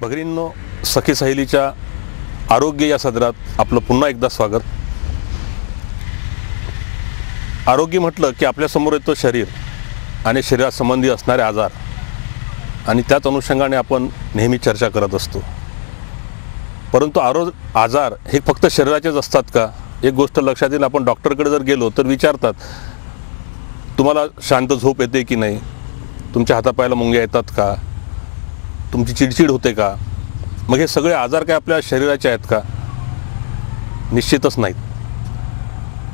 भगिनींनो, सखी सहेलीच्या आरोग्य या सदरात आपलं पुन्हा एकदा स्वागत. आरोग्य म्हटलं की आपल्यासमोर येतो शरीर आणि शरीरासंबंधी असणारे आजार, आणि त्याच अनुषंगाने आपण नेहमी चर्चा करत असतो. परंतु आजार हे फक्त शरीराचेच असतात का? एक गोष्ट लक्षात येईल, आपण डॉक्टरकडे जर गेलो तर विचारतात, तुम्हाला शांत झोप येते की नाही, तुमच्या हातापायाला मुंग्या येतात का, तुमची चिडचिड होते का? मग हे सगळे आजार काय आपल्या शरीराचे आहेत का? निश्चितच नाहीत.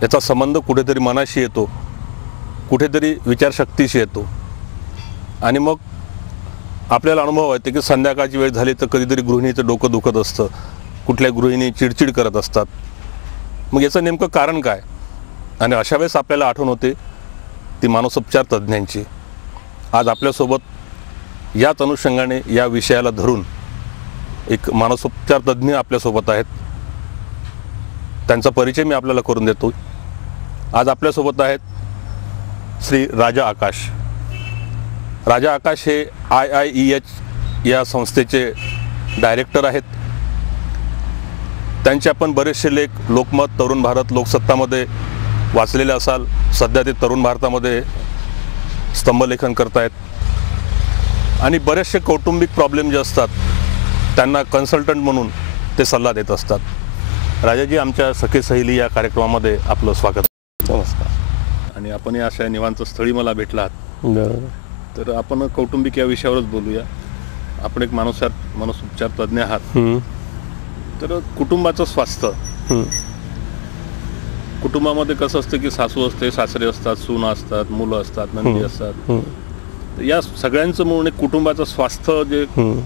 याचा संबंध कुठेतरी मनाशी येतो, कुठेतरी विचारशक्तीशी येतो. आणि मग आपल्याला अनुभव येते की संध्याकाळची वेळ झाली तर कधीतरी गृहिणीचं डोकं दुखत असतं, कुठल्या गृहिणी चिडचिड करत असतात. मग याचं नेमकं कारण काय? आणि अशा वेळेस आपल्याला आठवण होते ती मानसोपचार तज्ज्ञांची. आज आपल्यासोबत याच अनुषंगाने या विषयाला धरून एक मानसोपचार तज्ज्ञ आपल्यासोबत आहेत. त्यांचा परिचय मी आपल्याला करून देतो. आज आपल्यासोबत आहेत श्री राजा आकाश. राजा आकाश हे IIEH या संस्थेचे डायरेक्टर आहेत. त्यांचे आपण बरेचसे लेख लोकमत, तरुण भारत, लोकसत्तामध्ये वाचलेले असाल. सध्या ते तरुण भारतामध्ये स्तंभलेखन करतायत. आणि बरेचसे कौटुंबिक प्रॉब्लेम जे असतात त्यांना कन्सल्टंट म्हणून ते सल्ला देत असतात. राजाजी, आमच्या सखी सहेली या कार्यक्रमामध्ये आपलं स्वागत. नमस्कार. आणि आपण या अशा निवांत स्थळी मला भेटला आहात. तर आपण कौटुंबिक या विषयावरच बोलूया. आपण एक मानसोपचार तज्ज्ञ आहात. तर कुटुंबाचं स्वास्थ्य, कुटुंबामध्ये कसं असतं की सासू असते, सासरे असतात, सून असतात, मुलं असतात, नंदी असतात. या सगळ्यांचं म्हणून एक कुटुंबाचं स्वास्थ्य जे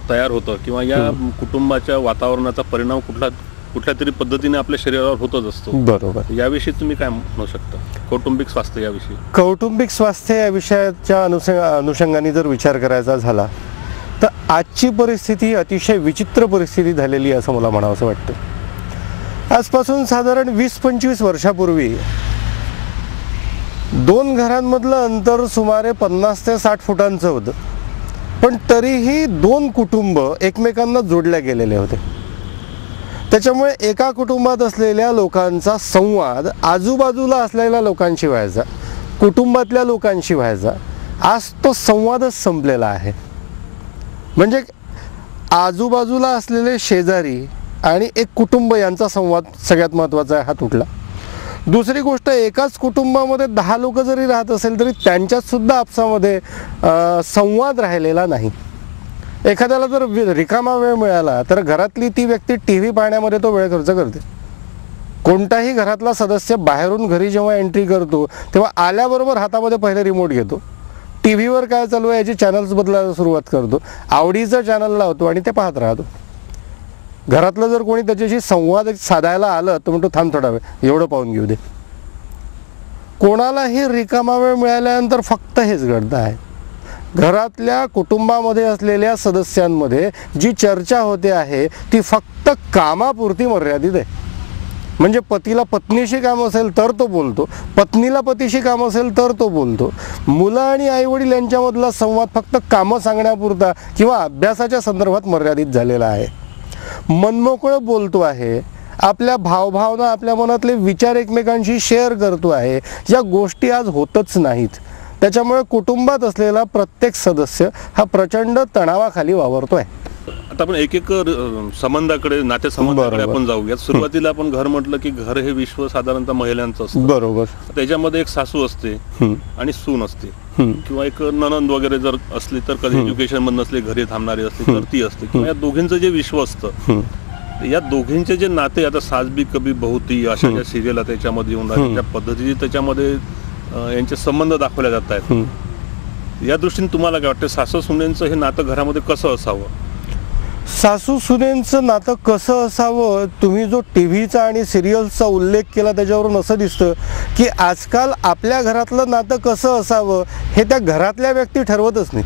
तयार होतं किंवा या कुटुंबाच्या वातावरणाचा परिणाम कुठल्या तरी पद्धतीने आपल्या शरीरावर होतच असतो. बरोबर. याविषयी तुम्ही काय म्हणू शकता? कौटुंबिक स्वास्थ्य याविषयी. कौटुंबिक स्वास्थ्य या विषयाच्या अनुषंगाने जर विचार करायचा झाला तर आजची परिस्थिती अतिशय विचित्र परिस्थिती झालेली आहे असं मला म्हणावंसं वाटतं. आजपासून साधारण 20-25 वर्षापूर्वी दोन घरांमधलं अंतर सुमारे 50 ते 60 फुटांचं होतं, पण तरीही दोन कुटुंब एकमेकांना जोडल्या गेलेले होते. त्याच्यामुळे एका कुटुंबात असलेल्या लोकांचा संवाद आजूबाजूला असलेल्या लोकांशी व्हायचा, कुटुंबातल्या लोकांशी व्हायचा. आज तो संवादच संपलेला आहे. म्हणजे आजूबाजूला असलेले शेजारी आणि एक कुटुंब यांचा संवाद सगळ्यात महत्त्वाचा आहे, हा तुटला. दुसरी गोष्ट, एकाच कुटुंबामध्ये 10 लोक जरी राहत असेल तरी त्यांच्यात सुद्धा आपसामध्ये संवाद राहिलेला नाही. एखाद्याला जर रिकामा वेळ मिळाला तर घरातली ती व्यक्ती TV पाहण्यामध्ये तो वेळ खर्च करते. कोणताही घरातला सदस्य बाहेरून घरी जेव्हा एंट्री करतो तेव्हा आल्याबरोबर हातामध्ये पहिले रिमोट घेतो, TV वर काय चालू आहे याची चॅनल्स बदलायला सुरुवात करतो, आवडीचं चॅनल लावतो आणि ते पाहत राहतो. घरातलं जर कोणी त्याच्याशी संवाद साधायला आलं तर म्हणतो थांब थोडा वेळ, एवढं पाहून घेऊ दे. कोणालाही रिकामा वेळ मिळाल्यानंतर फक्त हेच घडतं आहे. घरातल्या कुटुंबामध्ये असलेल्या सदस्यांमध्ये जी चर्चा होते आहे ती फक्त कामापुरती मर्यादित आहे. म्हणजे पतीला पत्नीशी काम असेल तर तो बोलतो, पत्नीला पतीशी काम असेल तर तो बोलतो. मुलं आणि आईवडील यांच्यामधला संवाद फक्त कामं सांगण्यापुरता किंवा अभ्यासाच्या संदर्भात मर्यादित झालेला आहे. मनमोकळं बोलतो आहे, आपल्या भावभावना, आपल्या मनातले विचार एकमेकांशी शेअर करतो आहे. या गोष्टी आज होतच नाहीत. त्याच्यामुळे कुटुंबात असलेला प्रत्येक सदस्य हा प्रचंड तणावाखाली वावरतो आहे. आता आपण एक संबंधाकडे, नातेसंबंधाकडे आपण जाऊयात. सुरुवातीला आपण घर म्हटलं की घर हे विश्व साधारणतः महिलांचं असतं. बरोबर. त्याच्यामध्ये एक सासू असते आणि सून असते, किंवा एक ननंद वगैरे जर असली तर, कधी एज्युकेशन मध्ये नसले, घरी थांबणारी असली तर ती असते. किंवा या दोघींचं जे विश्व असतं, या दोघींचे जे नाते, आता सास भी कभी बहू थी अशा ज्या सिरियल त्याच्यामध्ये येऊन राहिल्या, त्या पद्धतीने त्याच्यामध्ये यांचे संबंध दाखवले जात आहेत. या दृष्टीने तुम्हाला काय वाटतं, सासू सुनेंचं हे नातं घरामध्ये कसं असावं? सासू सुनेंचं नातं कसं असावं, तुम्ही जो टी व्हीचा आणि सिरियल्सचा उल्लेख केला त्याच्यावरून असं दिसतं की आजकाल आपल्या घरातलं नातं कसं असावं हे त्या घरातल्या व्यक्ती ठरवतच नाही.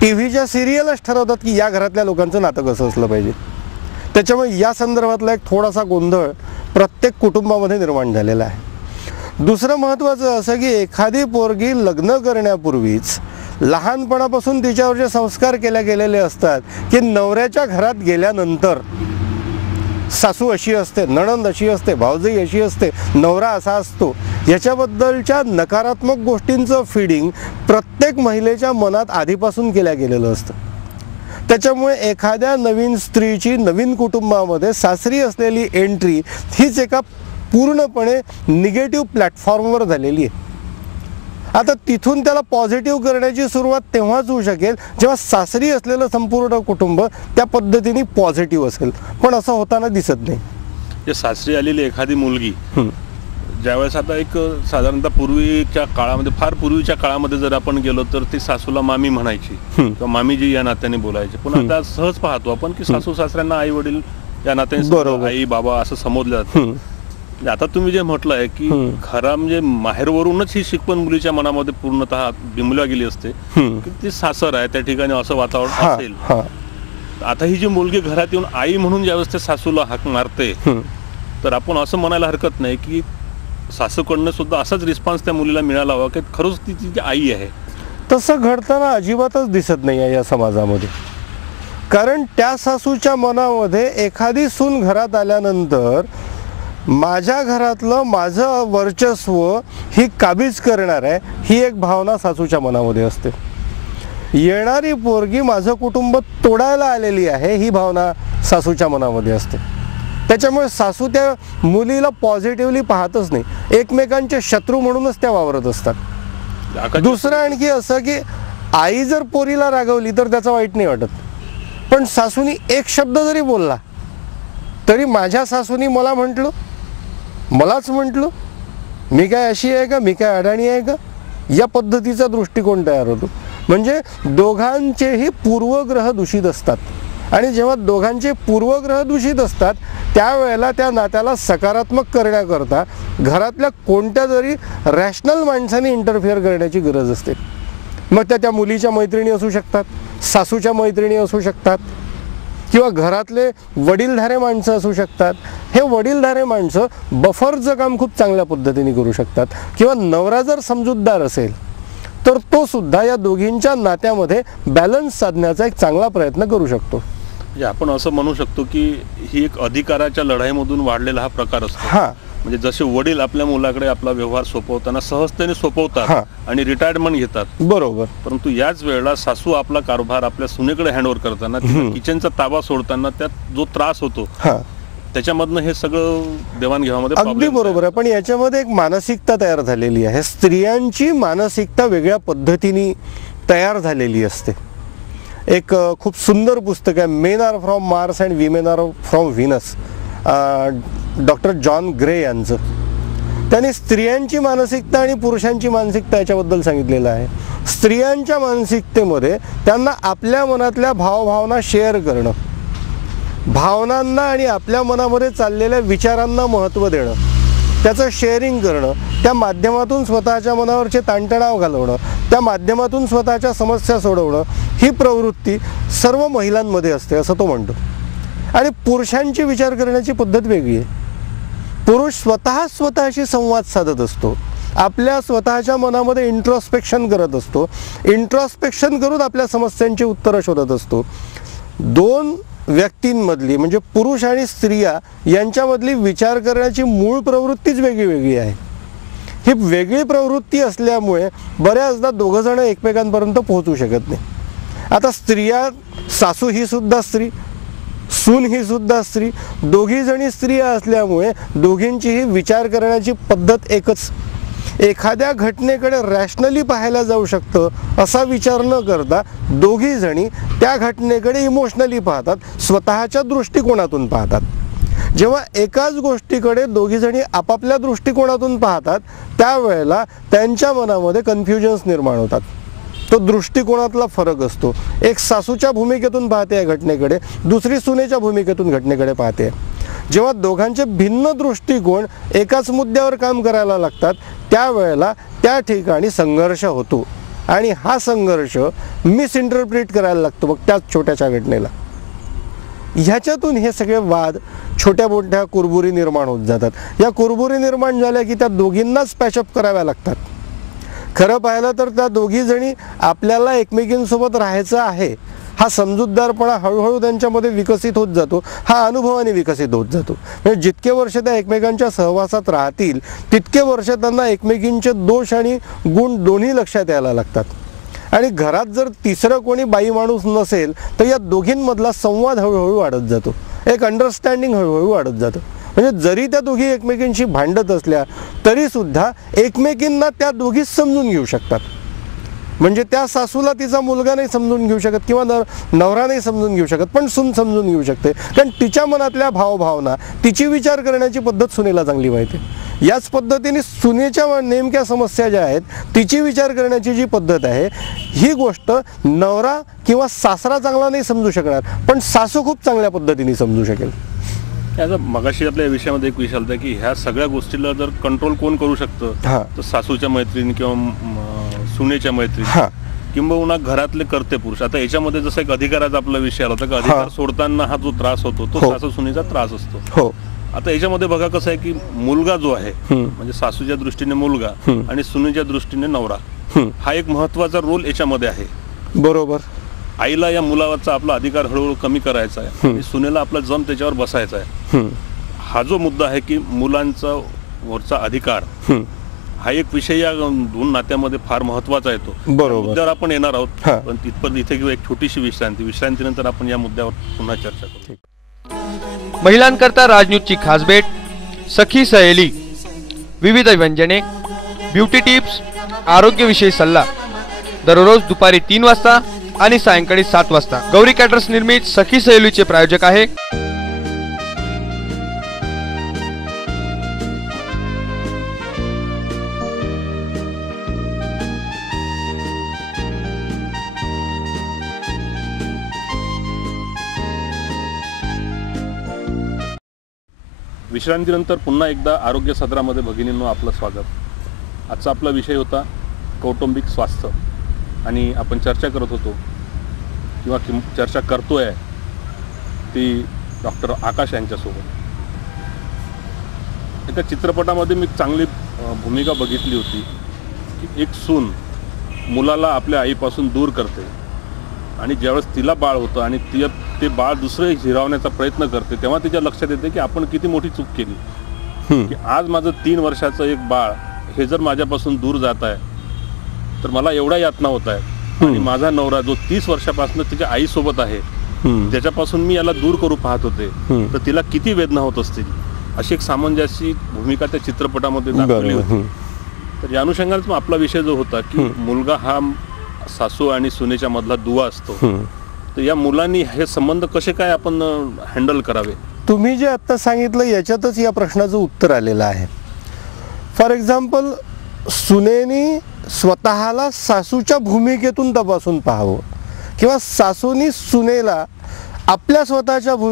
टी व्हीच्या सिरियलच ठरवतात की या घरातल्या लोकांचं नातं कसं असलं पाहिजे. त्याच्यामुळे या संदर्भातला एक थोडासा गोंधळ प्रत्येक कुटुंबामध्ये निर्माण झालेला आहे. दुसरं महत्त्वाचं असं की एखादी पोरगी लग्न करण्यापूर्वीच लहानपणापासून तिच्यावर जे संस्कार केले गेलेले असतात की नवऱ्याच्या घरात गेल्यानंतर सासू अशी असते, नणंद अशी असते, भावजाई अशी असते, नवरा असा असतो, याच्याबद्दलच्या नकारात्मक गोष्टींचं फीडिंग प्रत्येक महिलेच्या मनात आधीपासून केल्या गेलेलं असतं. त्याच्यामुळे एखाद्या नवीन स्त्रीची नवीन कुटुंबामध्ये सासरी असलेली एंट्री हीच एका पूर्णपणे निगेटिव्ह प्लॅटफॉर्मवर झालेली आहे. आता तिथून त्याला पॉझिटिव्ह करण्याची सुरुवात तेव्हाच होऊ शकेल जेव्हा सासरी असलेलं संपूर्ण कुटुंब त्या पद्धतीने पॉझिटिव्ह असेल, पण असं होताना दिसत नाही. जे सासरी आलेली एखादी मुलगी ज्यावेळेस, आता एक साधारणतः पूर्वीच्या काळामध्ये, फार पूर्वीच्या काळामध्ये जर आपण गेलो तर ती सासूला मामी म्हणायची किंवा मामीजी या नात्याने बोलायचे. पण आता सहज पाहतो आपण की सासू सासऱ्यांना आई वडील या नात्याने आई बाबा असं संबोधलं जातं. आता तुम्ही जे म्हटलं आहे की खरा म्हणजे माहेरवरूनच ही शिकवण मुलीच्या मनामध्ये पूर्णतः बिंबल्या गेली असते की ती सासर आहे, त्या ठिकाणी असं वातावरण असेल. आता ही जी मुलगी घरात येऊन आई म्हणून ज्यावेळेस ते सासूला हाक मारते, तर आपण असं म्हणायला हरकत नाही की सासूकडनं सुद्धा असाच रिस्पॉन्स त्या मुलीला मिळाला हवा की खरंच ती तिची आई आहे. तसं घडताना अजिबातच दिसत नाही आहे या समाजामध्ये. कारण त्या सासूच्या मनामध्ये एखादी सून घरात आल्यानंतर माझ्या घरातलं माझं वर्चस्व ही काबीज करणार आहे, ही एक भावना सासूच्या मनामध्ये असते. येणारी पोरगी माझं कुटुंब तोडायला आलेली आहे ही भावना सासूच्या मनामध्ये असते. त्याच्यामुळे सासू त्या मुलीला पॉझिटिव्हली पाहतच नाही, एकमेकांचे शत्रू म्हणूनच त्या वावरत असतात. दुसरं आणखी असं की आई जर पोरीला रागवली तर त्याचा वाईट नाही वाटत, पण सासूनी एक शब्द जरी बोलला तरी माझ्या सासूनी मलाच म्हटलं, मी काय अशी आहे का, मी काय अडाणी आहे का, या पद्धतीचा दृष्टिकोन तयार होतो. म्हणजे दोघांचेही पूर्वग्रह दूषित असतात आणि जेव्हा दोघांचे पूर्वग्रह दूषित असतात त्यावेळेला त्या नात्याला सकारात्मक करण्याकरता घरातल्या कोणत्या जरी रॅशनल माणसाने इंटरफिअर करण्याची गरज असते. मग त्या मुलीच्या मैत्रिणी असू शकतात, सासूच्या मैत्रिणी असू शकतात, किंवा घरातले वडीलधारे माणसं असू शकतात. हे वडीलधारे माणसं बफरचं काम खूप चांगल्या पद्धतीने करू शकतात. किंवा नवरा जर समजूतदार असेल तर तो सुद्धा या दोघींच्या नात्यामध्ये बॅलन्स साधण्याचा एक चांगला प्रयत्न करू शकतो. म्हणजे आपण असं म्हणू शकतो की ही एक अधिकाराच्या लढाईमधून वाढलेला हा प्रकार असतो. म्हणजे जसे वडील आपल्या मुलाकडे आपला व्यवहार सोपवताना सहजतेने सोपवतात आणि रिटायरमेंट घेतात, बरोबर, परंतु याच वेळेला सासू आपला कारभार आपल्या सुनेकडे हँडओव्हर करताना, किचनचा ताबा सोडताना त्यात जो त्रास होतो त्याच्यामधनं हे सगळं देवाणघेवाणमध्ये अगदी बरोबर आहे. पण याच्यामध्ये एक मानसिकता तयार झालेली आहे. स्त्रियांची मानसिकता वेगळ्या पद्धतीने तयार झालेली असते. एक खूप सुंदर पुस्तक आहे, men are from Mars and women are from Venus, doctor John Gray यांचं. त्यांनी स्त्रियांची मानसिकता आणि पुरुषांची मानसिकता याच्याबद्दल सांगितलेलं आहे. स्त्रियांच्या मानसिकतेमध्ये त्यांना आपल्या मनातल्या भावभावना शेअर करणं, भावनांना आणि आपल्या मनामध्ये चाललेल्या विचारांना महत्त्व देणं, त्याचं शेअरिंग करणं, त्या माध्यमातून स्वतःच्या मनावरचे ताणतणाव घालवणं, त्या माध्यमातून स्वतःच्या समस्या सोडवणं, ही प्रवृत्ती सर्व महिलांमध्ये असते असं तो म्हणतो. आणि पुरुषांची विचार करण्याची पद्धत वेगळी आहे. पुरुष स्वतःशी संवाद साधत असतो, आपल्या स्वतःच्या मनामध्ये इंट्रोस्पेक्शन करत असतो, इंट्रोस्पेक्शन करून आपल्या समस्यांची उत्तरं शोधत असतो. दोन व्यक्तींमधली म्हणजे पुरुष आणि स्त्रिया यांच्यामधली विचार करण्याची मूळ प्रवृत्तीच वेगळी वेगळी आहे. ही वेगळी प्रवृत्ती असल्यामुळे बऱ्याचदा दोघंजणं एकमेकांपर्यंत पोहोचू शकत नाही. आता स्त्रिया, सासू ही सुद्धा स्त्री, सून ही सुद्धा स्त्री, दोघी जणी स्त्रिया असल्यामुळे दोघींचीही विचार करण्याची पद्धत एकच. एखाद्या घटनेकडे रॅशनली पाहायला जाऊ शकतं असा विचार न करता दोघी जणी त्या घटनेकडे इमोशनली पाहतात, स्वतःच्या दृष्टिकोनातून पाहतात. जेव्हा एकाच गोष्टीकडे दोघी जणी आपापल्या दृष्टिकोनातून पाहतात त्यावेळेला त्यांच्या मनामध्ये कन्फ्युजन्स निर्माण होतात. तो दृष्टिकोनातला फरक असतो. एक सासूच्या भूमिकेतून पाहते या घटनेकडे, दुसरी सुनेच्या भूमिकेतून घटनेकडे पाहते. जेव्हा दोघांचे भिन्न दृष्टिकोन एकाच मुद्द्यावर काम करायला लागतात त्यावेळेला त्या ठिकाणी संघर्ष होतो आणि हा संघर्ष मिसइंटरप्रिट करायला लागतो मग त्याच छोट्याशा घटनेला. ह्याच्यातून हे सगळे वाद छोट्या मोठ्या कुरबुरी निर्माण होत जातात. या कुरबुरी निर्माण झाल्या की त्या दोघींनाच पॅचअप कराव्या लागतात. खरं पाहिलं तर त्या दोघी जणी आपल्याला एकमेकींसोबत राहायचं आहे हा समजूतदारपणा हळूहळू त्यांच्यामध्ये विकसित होत जातो. हा अनुभवाने विकसित होत जातो. म्हणजे जितके वर्ष त्या एकमेकांच्या सहवासात राहतील तितके वर्ष त्यांना एकमेकींचे दोष आणि गुण दोन्ही लक्षात यायला लागतात. आणि घरात जर तिसरं कोणी बाई माणूस नसेल तर या दोघींमधला संवाद हळूहळू वाढत जातो. एक अंडरस्टँडिंग हळूहळू वाढत जातं. म्हणजे जरी त्या दोघी एकमेकींशी भांडत असल्या तरी सुद्धा एकमेकींना त्या दोघीच समजून घेऊ शकतात. म्हणजे त्या सासूला तिचा मुलगा नाही समजून घेऊ शकत किंवा नवरा नाही समजून घेऊ शकत, पण सून समजून घेऊ शकते. कारण तिच्या मनातल्या भावभावना, तिची विचार करण्याची पद्धत सुनेला चांगली माहिती. याच पद्धतीने सुनेच्या नेमक्या समस्या ज्या आहेत तिची विचार करण्याची जी पद्धत आहे ही गोष्ट नवरा किंवा सासरा चांगला नाही समजू शकणार, पण सासू खूप चांगल्या पद्धतीने समजू शकेल. याचा मगाशी आपल्या विषयामध्ये एक विषय होता की ह्या सगळ्या गोष्टीला जर कंट्रोल कोण करू शकतं तर सासूच्या मैत्रीण किंवा सुनेच्या मैत्रीण किंबहुना घरातले कर्ते पुरुष. आता याच्यामध्ये जसं एक अधिकाराचा आपला विषय आला होता की अधिकार सोडताना हा जो त्रास होतो तो सासू सुनेचा त्रास असतो. आता याच्यामध्ये बघा कसं आहे की मुलगा जो आहे म्हणजे सासूच्या दृष्टीने मुलगा आणि सुनेच्या दृष्टीने नवरा हा एक महत्वाचा रोल याच्यामध्ये आहे. बरोबर. आईला या मुलाचा आपला अधिकार हळूहळू कमी करायचा आहे आणि सुनेला आपला जम त्याच्यावर बसायचा आहे. हा जो मुद्दा आहे की मुलांचा वरचा अधिकार हा एक विषय या दोन नात्यामध्ये फार महत्वाचा येतो. बरोबर. मुद्द्यावर आपण येणार आहोत पण तिथपर्यंत इथे घेऊ एक छोटीशी विश्रांतीनंतर आपण या मुद्द्यावर पुन्हा चर्चा करू. महिलांकरता राजन्यूजची खास भेट सखी सहेली, विविध व्यंजने, ब्युटी टिप्स, आरोग्यविषयी सल्ला दररोज दुपारी 3 वाजता आणि सायंकाळी 7 वाजता. गौरी कॅटर्स निर्मित सखी सहेलीचे प्रायोजक आहे विश्रांतीनंतर पुन्हा एकदा आरोग्य सदरामध्ये भगिनींनो आपलं स्वागत. आजचा आपला विषय होता कौटुंबिक स्वास्थ्य आणि आपण चर्चा करत होतो किंवा चर्चा करतोय ती डॉक्टर आकाश यांच्यासोबत. एका चित्रपटामध्ये मी चांगली भूमिका बघितली होती की एक सून मुलाला आपल्या आईपासून दूर करते आणि ज्यावेळेस तिला बाळ होतं आणि ते बाळ दुसरं हिरावण्याचा प्रयत्न करते तेव्हा तिच्या लक्षात येते की आपण किती मोठी चूक केली की आज माझं 3 वर्षाचं एक बाळ हे जर माझ्यापासून दूर जात आहे तर मला एवढा यातना होत आहे आणि माझा नवरा जो 30 वर्षापासून तिच्या आईसोबत आहे त्याच्यापासून मी याला दूर करू पाहत होते तर तिला किती वेदना होत असतील अशी एक सामंजस्य भूमिका त्या चित्रपटामध्ये दाखवली होती. तर या अनुषंगानेच मग आपला विषय जो होता की मुलगा हा सासू आणि सुनेच्या मधला दुवा असतो. तर या मुलांनी हे संबंध कसे काय आपण हँडल करावे. तुम्ही जे आता सांगितलं याच्यातच या प्रश्नाचं उत्तर आलेलं आहे. फॉर एक्झाम्पल सुनेनी स्वतःला सासूच्या भूमिकेतून तपासून पाहावं किंवा सासूनी सुनेला आपल्या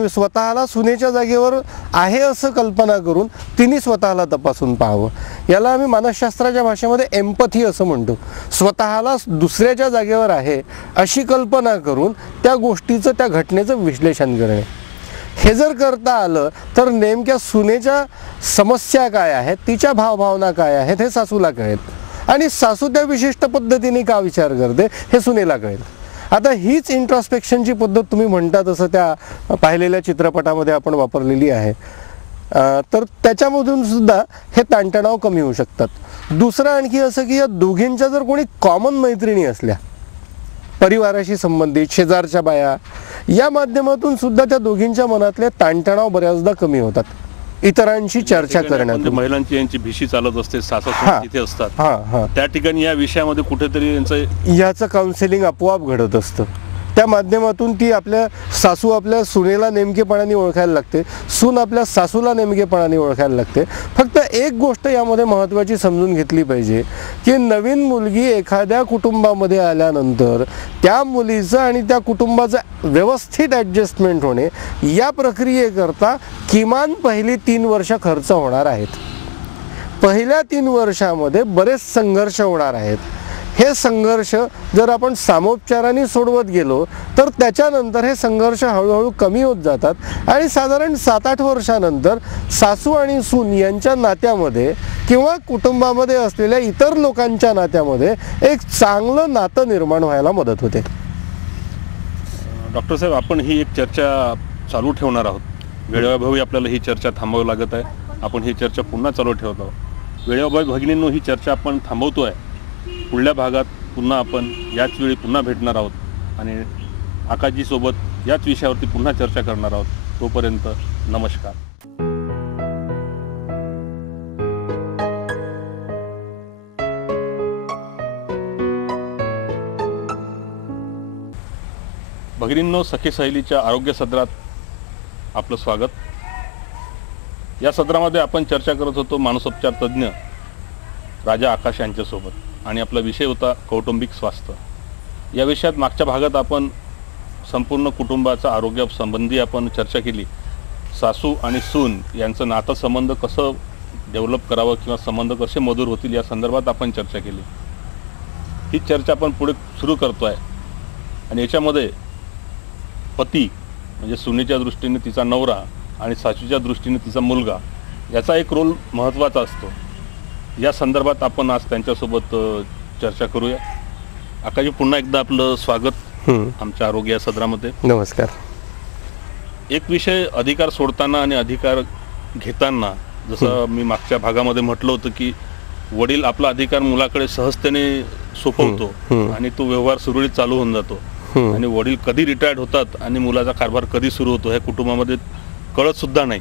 स्वतःला सुनेच्या जागेवर आहे असं कल्पना करून तिने स्वतःला तपासून पाहावं. याला आम्ही मानसशास्त्राच्या भाषेमध्ये एम्पथी असं म्हणतो. स्वतःला दुसऱ्याच्या जागेवर आहे अशी कल्पना करून त्या गोष्टीचं त्या घटनेचं विश्लेषण करणे. हे जर करता आलं तर नेमक्या सुनेच्या समस्या काय आहेत, तिच्या भावभावना काय आहेत हे सासूला कळेल आणि सासू त्या विशिष्ट पद्धतीने का विचार करते हे सुनेला कळेल. आता हीच इंट्रॉस्पेक्शनची पद्धत तुम्ही म्हणता तसं त्या पाहिलेल्या चित्रपटामध्ये आपण वापरलेली आहे. तर त्याच्यामधून सुद्धा हे ताणतणाव कमी होऊ शकतात. दुसरं आणखी असं की या दोघींच्या जर कोणी कॉमन मैत्रिणी असल्या, परिवाराशी संबंधित, शेजारच्या बाया, या माध्यमातून सुद्धा त्या दोघींच्या मनातले ताणतणाव बऱ्याचदा कमी होतात. इतरांशी चर्चा करण्यात महिलांची यांची भिशी चालत असते, सासू तिथे असतात, त्या ठिकाणी या विषयामध्ये कुठेतरी याचं काउन्सिलिंग आपोआप घडत असतं. त्या माध्यमातून ती आपल्या सासू आपल्या सुनेला नेमकेपणाने ओळखायला लागते, सून आपल्या सासूला नेमकेपणाने ओळखायला लागते. फक्त एक गोष्ट यामध्ये महत्त्वाची समजून घेतली पाहिजे की नवीन मुलगी एखाद्या कुटुंबामध्ये आल्यानंतर त्या मुलीचं आणि त्या कुटुंबाचं व्यवस्थित ॲडजस्टमेंट होणे या प्रक्रियेकरता किमान पहिली 3 वर्ष खर्च होणार आहेत. पहिल्या 3 वर्षामध्ये बरेच संघर्ष होणार आहेत. हे संघर्ष जर आपण सामोपचाराने सोडवत गेलो तर त्याच्यानंतर हे संघर्ष हळूहळू कमी होत जातात आणि साधारण 7-8 वर्षानंतर सासू आणि सून यांच्या नात्यामध्ये किंवा कुटुंबामध्ये असलेल्या इतर लोकांच्या नात्यामध्ये एक चांगलं नातं निर्माण व्हायला मदत होते. डॉक्टर साहेब, आपण ही एक चर्चा चालू ठेवणार आहोत. वेळोवेळी आपल्याला ही चर्चा थांबवावी लागत आहे. आपण ही चर्चा पुन्हा चालू ठेवत आहोत. वेळोवेळी भगिनींनो, ही चर्चा आपण थांबवतो आहे. पुढल्या भागात पुन्हा आपण याच वेळी पुन्हा भेटणार आहोत आणि आकाशजीसोबत याच विषयावरती पुन्हा चर्चा करणार आहोत. तोपर्यंत नमस्कार. भगिनींनो, सखी सहेलीच्या आरोग्य सदरात आपलं स्वागत. या सदरामध्ये आपण चर्चा करत होतो मानसोपचार तज्ज्ञ राजा आकाश यांच्यासोबत आणि आपला विषय होता कौटुंबिक स्वास्थ्य. या विषयात मागच्या भागात आपण संपूर्ण कुटुंबाचा आरोग्यासंबंधी आपण चर्चा केली. सासू आणि सून यांचं नातेसंबंध कसं डेव्हलप करावं किंवा संबंध कसे मधुर होतील या संदर्भात आपण चर्चा केली. ही चर्चा आपण पुढे सुरू करतो आहे आणि याच्यामध्ये पती म्हणजे सुनेच्या दृष्टीने तिचा नवरा आणि सासूच्या दृष्टीने तिचा मुलगा याचा एक रोल महत्त्वाचा असतो. या संदर्भात आपण आज त्यांच्यासोबत चर्चा करूया. आकाशजी, पुन्हा एकदा आपलं स्वागत आमच्या आरोग्य सदरामध्ये. नमस्कार. एक विषय अधिकार सोडताना आणि अधिकार घेताना, जसं मी मागच्या भागामध्ये म्हटलं होतं की वडील आपला अधिकार मुलाकडे सहजतेने सोपवतो आणि तो व्यवहार सुरळीत चालू होऊन जातो आणि वडील कधी रिटायर्ड होतात आणि मुलाचा कारभार कधी सुरू होतो हे कुटुंबामध्ये कळत सुद्धा नाही.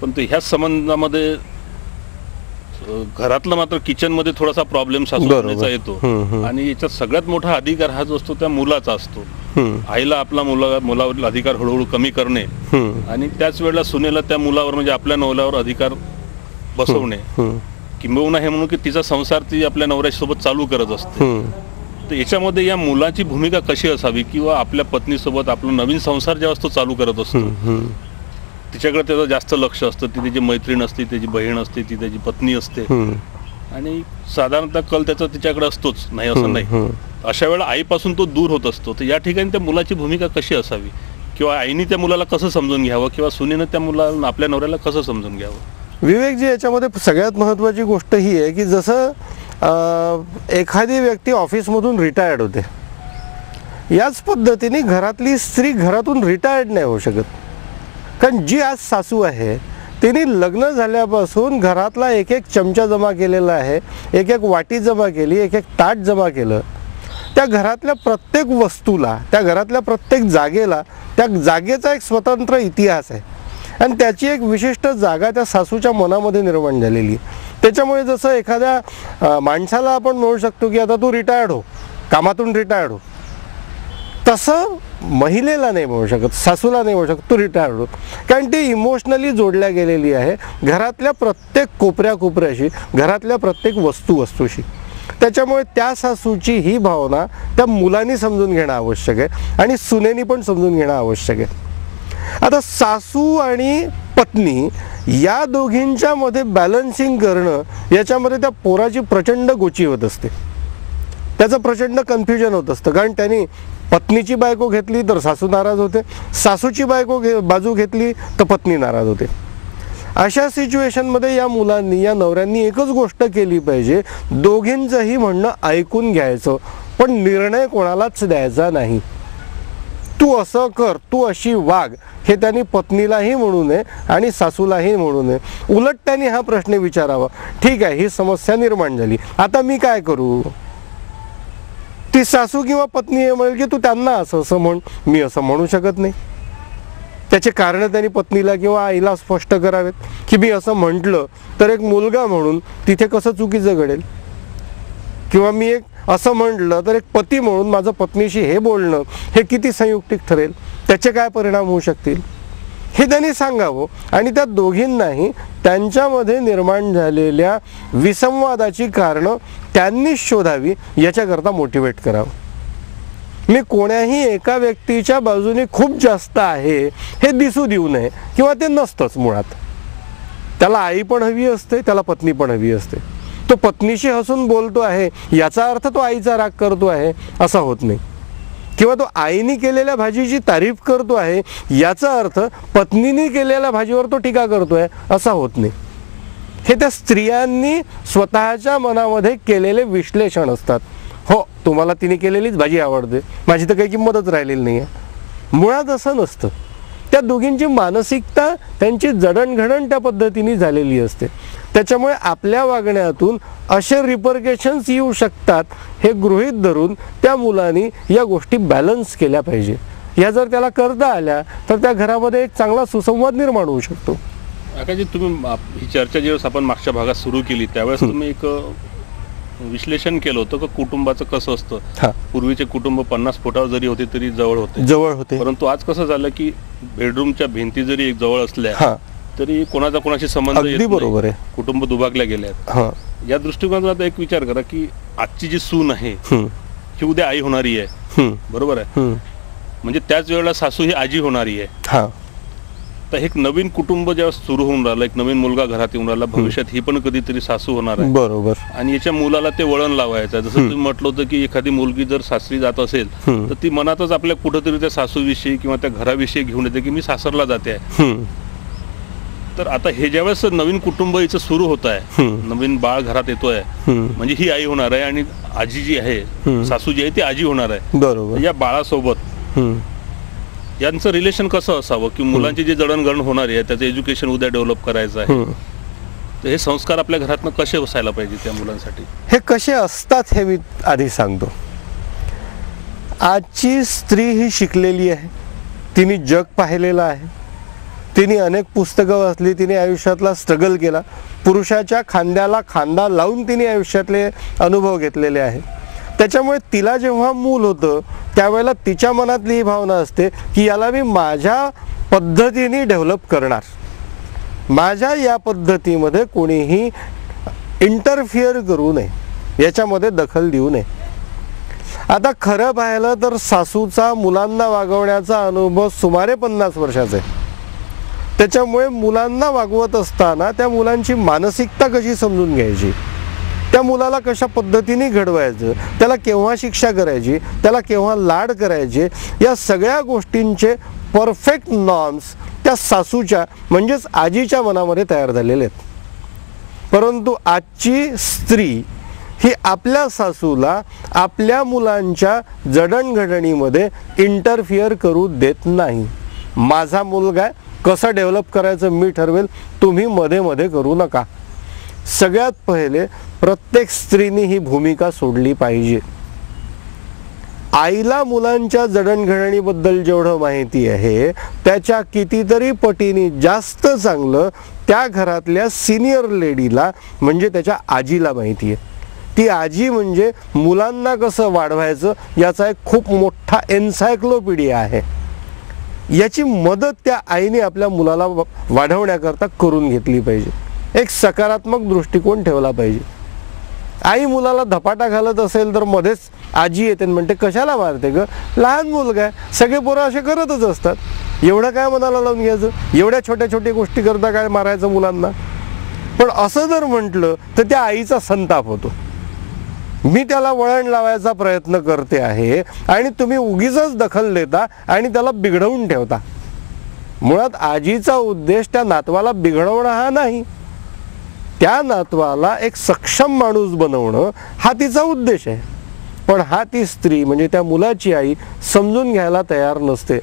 पण ते ह्याच संबंधामध्ये घरातलं मात्र किचनमध्ये थोडासा प्रॉब्लेम सासूचा येतो आणि याच्यात सगळ्यात मोठा अधिकार हा जो असतो त्या मुलाचा असतो. आईला आपला मुलावरील अधिकार हळूहळू कमी करणे आणि त्याच वेळेला सुनेला त्या मुलावर म्हणजे आपल्या नवऱ्यावर अधिकार बसवणे, किंबहुना हे म्हणून की तिचा संसार ती आपल्या नवऱ्यासोबत चालू करत असते. तर याच्यामध्ये या मुलाची भूमिका कशी असावी किंवा आपल्या पत्नीसोबत आपला नवीन संसार जेव्हा तो चालू करत असतो तिच्याकडे त्याचं जास्त लक्ष असतं. ती त्याची मैत्रीण असते, त्याची बहीण असते, ती त्याची पत्नी असते आणि साधारणतः कल त्याचा तिच्याकडे असतोच, नाही असं नाही. अशा वेळेला आईपासून तो दूर होत असतो. तर या ठिकाणी त्या मुलाची भूमिका कशी असावी किंवा आईने त्या मुलाला कसं समजून घ्यावं किंवा सुनेनं त्या मुलाला आपल्या नवऱ्याला कसं समजून घ्यावं? विवेकजी, याच्यामध्ये सगळ्यात महत्त्वाची गोष्ट ही आहे की जसं एखादी व्यक्ती ऑफिसमधून रिटायर्ड होते, याच पद्धतीने घरातली स्त्री घरातून रिटायर्ड नाही होऊ शकत. कारण जी आज सासू आहे तिने लग्न झाल्यापासून घरातला एक एक चमचा जमा केलेला आहे, एक एक वाटी जमा केली, एक एक ताट जमा केलं. त्या घरातल्या प्रत्येक वस्तूला, त्या घरातल्या प्रत्येक जागेला, त्या जागेचा एक स्वतंत्र इतिहास आहे आणि त्याची एक विशिष्ट जागा त्या सासूच्या मनामध्ये निर्माण झालेली. त्याच्यामुळे जसं एखाद्या माणसाला आपण म्हणू शकतो की आता तू रिटायर्ड हो, कामातून रिटायर्ड हो, तसं महिलेला नाही म्हणू शकत, सासूला नाही म्हणू शकत तू रिटायर्ड हो. कारण ती इमोशनली जोडल्या गेलेली आहे घरातल्या प्रत्येक कोपऱ्याशी, घरातल्या प्रत्येक वस्तूशी. त्याच्यामुळे त्या सासूची ही भावना त्या मुलांनी समजून घेणं आवश्यक आहे आणि सुनेनी पण समजून घेणं आवश्यक आहे. आता सासू आणि पत्नी या दोघींच्या मध्ये बॅलन्सिंग करणं, याच्यामध्ये त्या पोराची प्रचंड गोची होत असते, त्याचं प्रचंड कन्फ्युजन होत असतं. कारण त्यांनी पत्नीची बायको घेतली तर सासू नाराज होते, सासूची बाजू घेतली तर पत्नी नाराज होते. अशा सिच्युएशनमध्ये या मुलांनी, या नवऱ्यांनी एकच गोष्ट केली पाहिजे, दोघींचंही म्हणणं ऐकून घ्यायचं, पण निर्णय कोणालाच द्यायचा नाही. तू असं कर, तू अशी वाग, हे त्यांनी पत्नीलाही म्हणू नये आणि सासूलाही म्हणू नये. उलट त्यांनी हा प्रश्न विचारावा, ठीक आहे ही समस्या निर्माण झाली, आता मी काय करू? ती सासू किंवा पत्नी हे म्हणेल की तू त्यांना असं म्हण, मी असं म्हणू शकत नाही. त्याचे कारण त्यांनी पत्नीला किंवा आईला स्पष्ट करावेत की मी असं म्हटलं तर एक मुलगा म्हणून तिथे कसं चुकीचं घडेल, किंवा मी एक असं म्हटलं तर एक पती म्हणून माझं पत्नीशी हे बोलणं हे किती संयुक्तिक ठरेल, त्याचे काय परिणाम होऊ शकतील हे त्यांनी सांगावं. आणि त्या दोघींनाही त्यांच्यामध्ये निर्माण झालेल्या विसंवादाची कारणं त्यांनीच शोधावी याच्याकरता मोटिवेट करावं. मी कोण्याही एका व्यक्तीच्या बाजूने खूप जास्त आहे हे दिसू देऊ नये, किंवा ते नसतंच मुळात. त्याला आई पण हवी असते, त्याला पत्नी पण हवी असते. तो पत्नीशी हसून बोलतो आहे याचा अर्थ तो आईचा राग करतो आहे असा होत नाही, किंवा तो आईने केलेल्या भाजीची तारीफ करतो आहे याचा अर्थ पत्नीने केलेल्या भाजीवर तो टीका करतोय असा होत नाही. हे त्या स्त्रियांनी स्वतःच्या मनामध्ये केलेले विश्लेषण असतात. हो, तुम्हाला तिने केलेलीच भाजी आवडते, माझी तर काही किंमतच राहिलेली नाही आहे. मुळात असं नसतं. त्या दोघींची मानसिकता, त्यांची जडणघडण त्या पद्धतीने झालेली असते. त्याच्यामुळे आपल्या वागण्यातून असे रिपरकेशन्स येऊ शकतात हे गृहीत धरून त्या मुलांनी या गोष्टी बॅलन्स केल्या पाहिजे. या जर त्याला करता आल्या तर त्या घरामध्ये एक चांगला सुसंवाद निर्माण होऊ शकतो. आकाशजी, तुम्ही ही चर्चा ज्यावेळेस आपण मागच्या भागात सुरू केली त्यावेळेस तुम्ही एक विश्लेषण केलं होतं की कुटुंबाचं कसं असतं. पूर्वीचे कुटुंब 50 फुटावर जरी होते तरी जवळ होते, परंतु आज कसं झालं की बेडरूमच्या भिंती जरी एक जवळ असल्या तरी कोणाचा कोणाशी संबंध येत नाही. बरोबर आहे. कुटुंब दुभागल्या गेले आहेत. या दृष्टिकोनातून आता एक विचार करा की आजची जी सून आहे ही उद्या आई होणारी आहे, बरोबर आहे. म्हणजे त्याच वेळेला सासू ही आजी होणारी आहे. तर एक नवीन कुटुंब जेव्हा सुरू होऊन राहिलं, एक नवीन मुलगा घरात येऊन राहिला, भविष्यात ही पण कधीतरी सासू होणार आहे, बरोबर. आणि याच्या मुलाला ते वळण लावायचं. जसं तुम्ही म्हटलं होतं की एखादी मुलगी जर सासरी जात असेल तर ती मनातच आपल्या कुठेतरी त्या सासूविषयी किंवा त्या घराविषयी घेऊन येते की मी सासरला जाते आहे. तर आता हे ज्यावेळेस नवीन कुटुंब हिचं सुरू होत आहे, नवीन बाळ घरात येतोय, म्हणजे ही आई होणार आहे आणि आजी जी आहे, सासू जी आहे ती आजी होणार आहे. बरोबर. या बाळासोबत यांचं रिलेशन कसं असावं की मुलांची जी जडणघडण होणार आहे त्याचं एज्युकेशन उद्या डेव्हलप करायचं आहे, तर हे संस्कार आपल्या घरातनं कसे असायला पाहिजे त्या मुलांसाठी? हे कसे असतात हे मी आधी सांगतो. आजची स्त्री ही शिकलेली आहे, तिने जग पाहिलेलं आहे, तिने अनेक पुस्तकं वाचली, तिने आयुष्यातला स्ट्रगल केला, पुरुषाच्या खांद्याला खांदा लावून तिने आयुष्यातले अनुभव घेतलेले आहेत. त्याच्यामुळे तिला जेव्हा मूल होतं त्यावेळेला तिच्या मनातली ही भावना असते की याला मी माझ्या पद्धतीने डेव्हलप करणार, माझ्या या पद्धतीमध्ये कोणीही इंटरफिअर करू नये, याच्यामध्ये दखल देऊ नये. आता खरं पाहिलं तर सासूचा मुलांना वागवण्याचा अनुभव सुमारे 50 वर्षाचा आहे. त्याच्यामुळे मुलांना वागवत असताना त्या मुलांची मानसिकता कशी समजून घ्यायची, त्या मुलाला कशा पद्धतीने घडवायचं, त्याला केव्हा शिक्षा करायची, त्याला केव्हा लाड करायचे, या सगळ्या गोष्टींचे परफेक्ट नॉर्म्स त्या सासूच्या म्हणजेच आजीच्या मनामध्ये तयार झालेले आहेत. परंतु आजची स्त्री ही आपल्या सासूला आपल्या मुलांच्या जडणघडणीमध्ये इंटरफिअर करू देत नाही. माझा मुलगा कसं डेव्हलप करायचं मी ठरवेल, तुम्ही मध्ये मध्ये करू नका. सगळ्यात पहिले प्रत्येक स्त्रीने ही भूमिका सोडली पाहिजे. आईला मुलांच्या जडणघडणीबद्दल जेवढं माहिती आहे त्याच्या कितीतरी पटीने जास्त चांगलं त्या घरातल्या सिनियर लेडीला म्हणजे त्याच्या आजीला माहिती आहे. ती आजी म्हणजे मुलांना कसं वाढवायचं याचा एक खूप मोठा एन्सायक्लोपीडिया आहे. याची मदत त्या आईने आपल्या मुलाला वाढवण्याकरता करून घेतली पाहिजे. एक सकारात्मक दृष्टिकोन ठेवला पाहिजे. आई मुलाला धपाटा घालत असेल तर मध्येच आजी येते म्हणते कशाला मारते ग, लहान मुलगा आहे, सगळे पोरं असे करतच असतात, एवढं काय मनाला लावून घ्यायचं, एवढ्या छोट्या छोट्या गोष्टी करता काय मारायचं मुलांना. पण असं जर म्हटलं तर त्या आईचा संताप होतो. मी त्याला वळण लावायचा प्रयत्न करते आहे आणि तुम्ही उगीचच दखल देता आणि त्याला बिघडवून ठेवता. मुळात आजीचा उद्देश त्या नातवाला बिघडवणं हा नाही, त्या नातवाला एक सक्षम माणूस बनवणं हा तिचा उद्देश आहे. पण हा ती स्त्री म्हणजे त्या मुलाची आई समजून घ्यायला तयार नसते.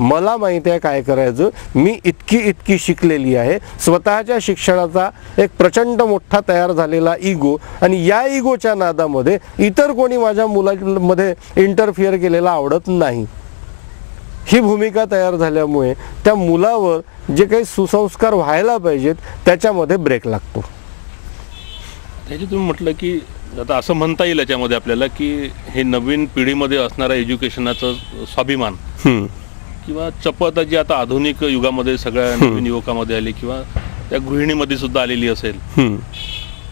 मला माहिती आहे काय करायचं, मी इतकी शिकलेली आहे, स्वतःच्या शिक्षणाचा एक प्रचंड मोठा तयार झालेला इगो, आणि या इगोच्या नादामध्ये इतर कोणी माझ्या मुलामध्ये इंटरफिअर केलेला आवडत नाही. ही भूमिका तयार झाल्यामुळे त्या मुलावर जे काही सुसंस्कार व्हायला पाहिजेत त्याच्यामध्ये ब्रेक लागतो. त्याची तुम्ही म्हटलं की आता असं म्हणता येईल याच्यामध्ये आपल्याला की हे नवीन पिढीमध्ये असणारं एज्युकेशनाचं स्वाभिमान हम्म, किंवा चपळता जी आता आधुनिक युगामध्ये सगळ्या नवीन युवकामध्ये आली किंवा त्या गृहिणीमध्ये सुद्धा आलेली असेल, हम्म,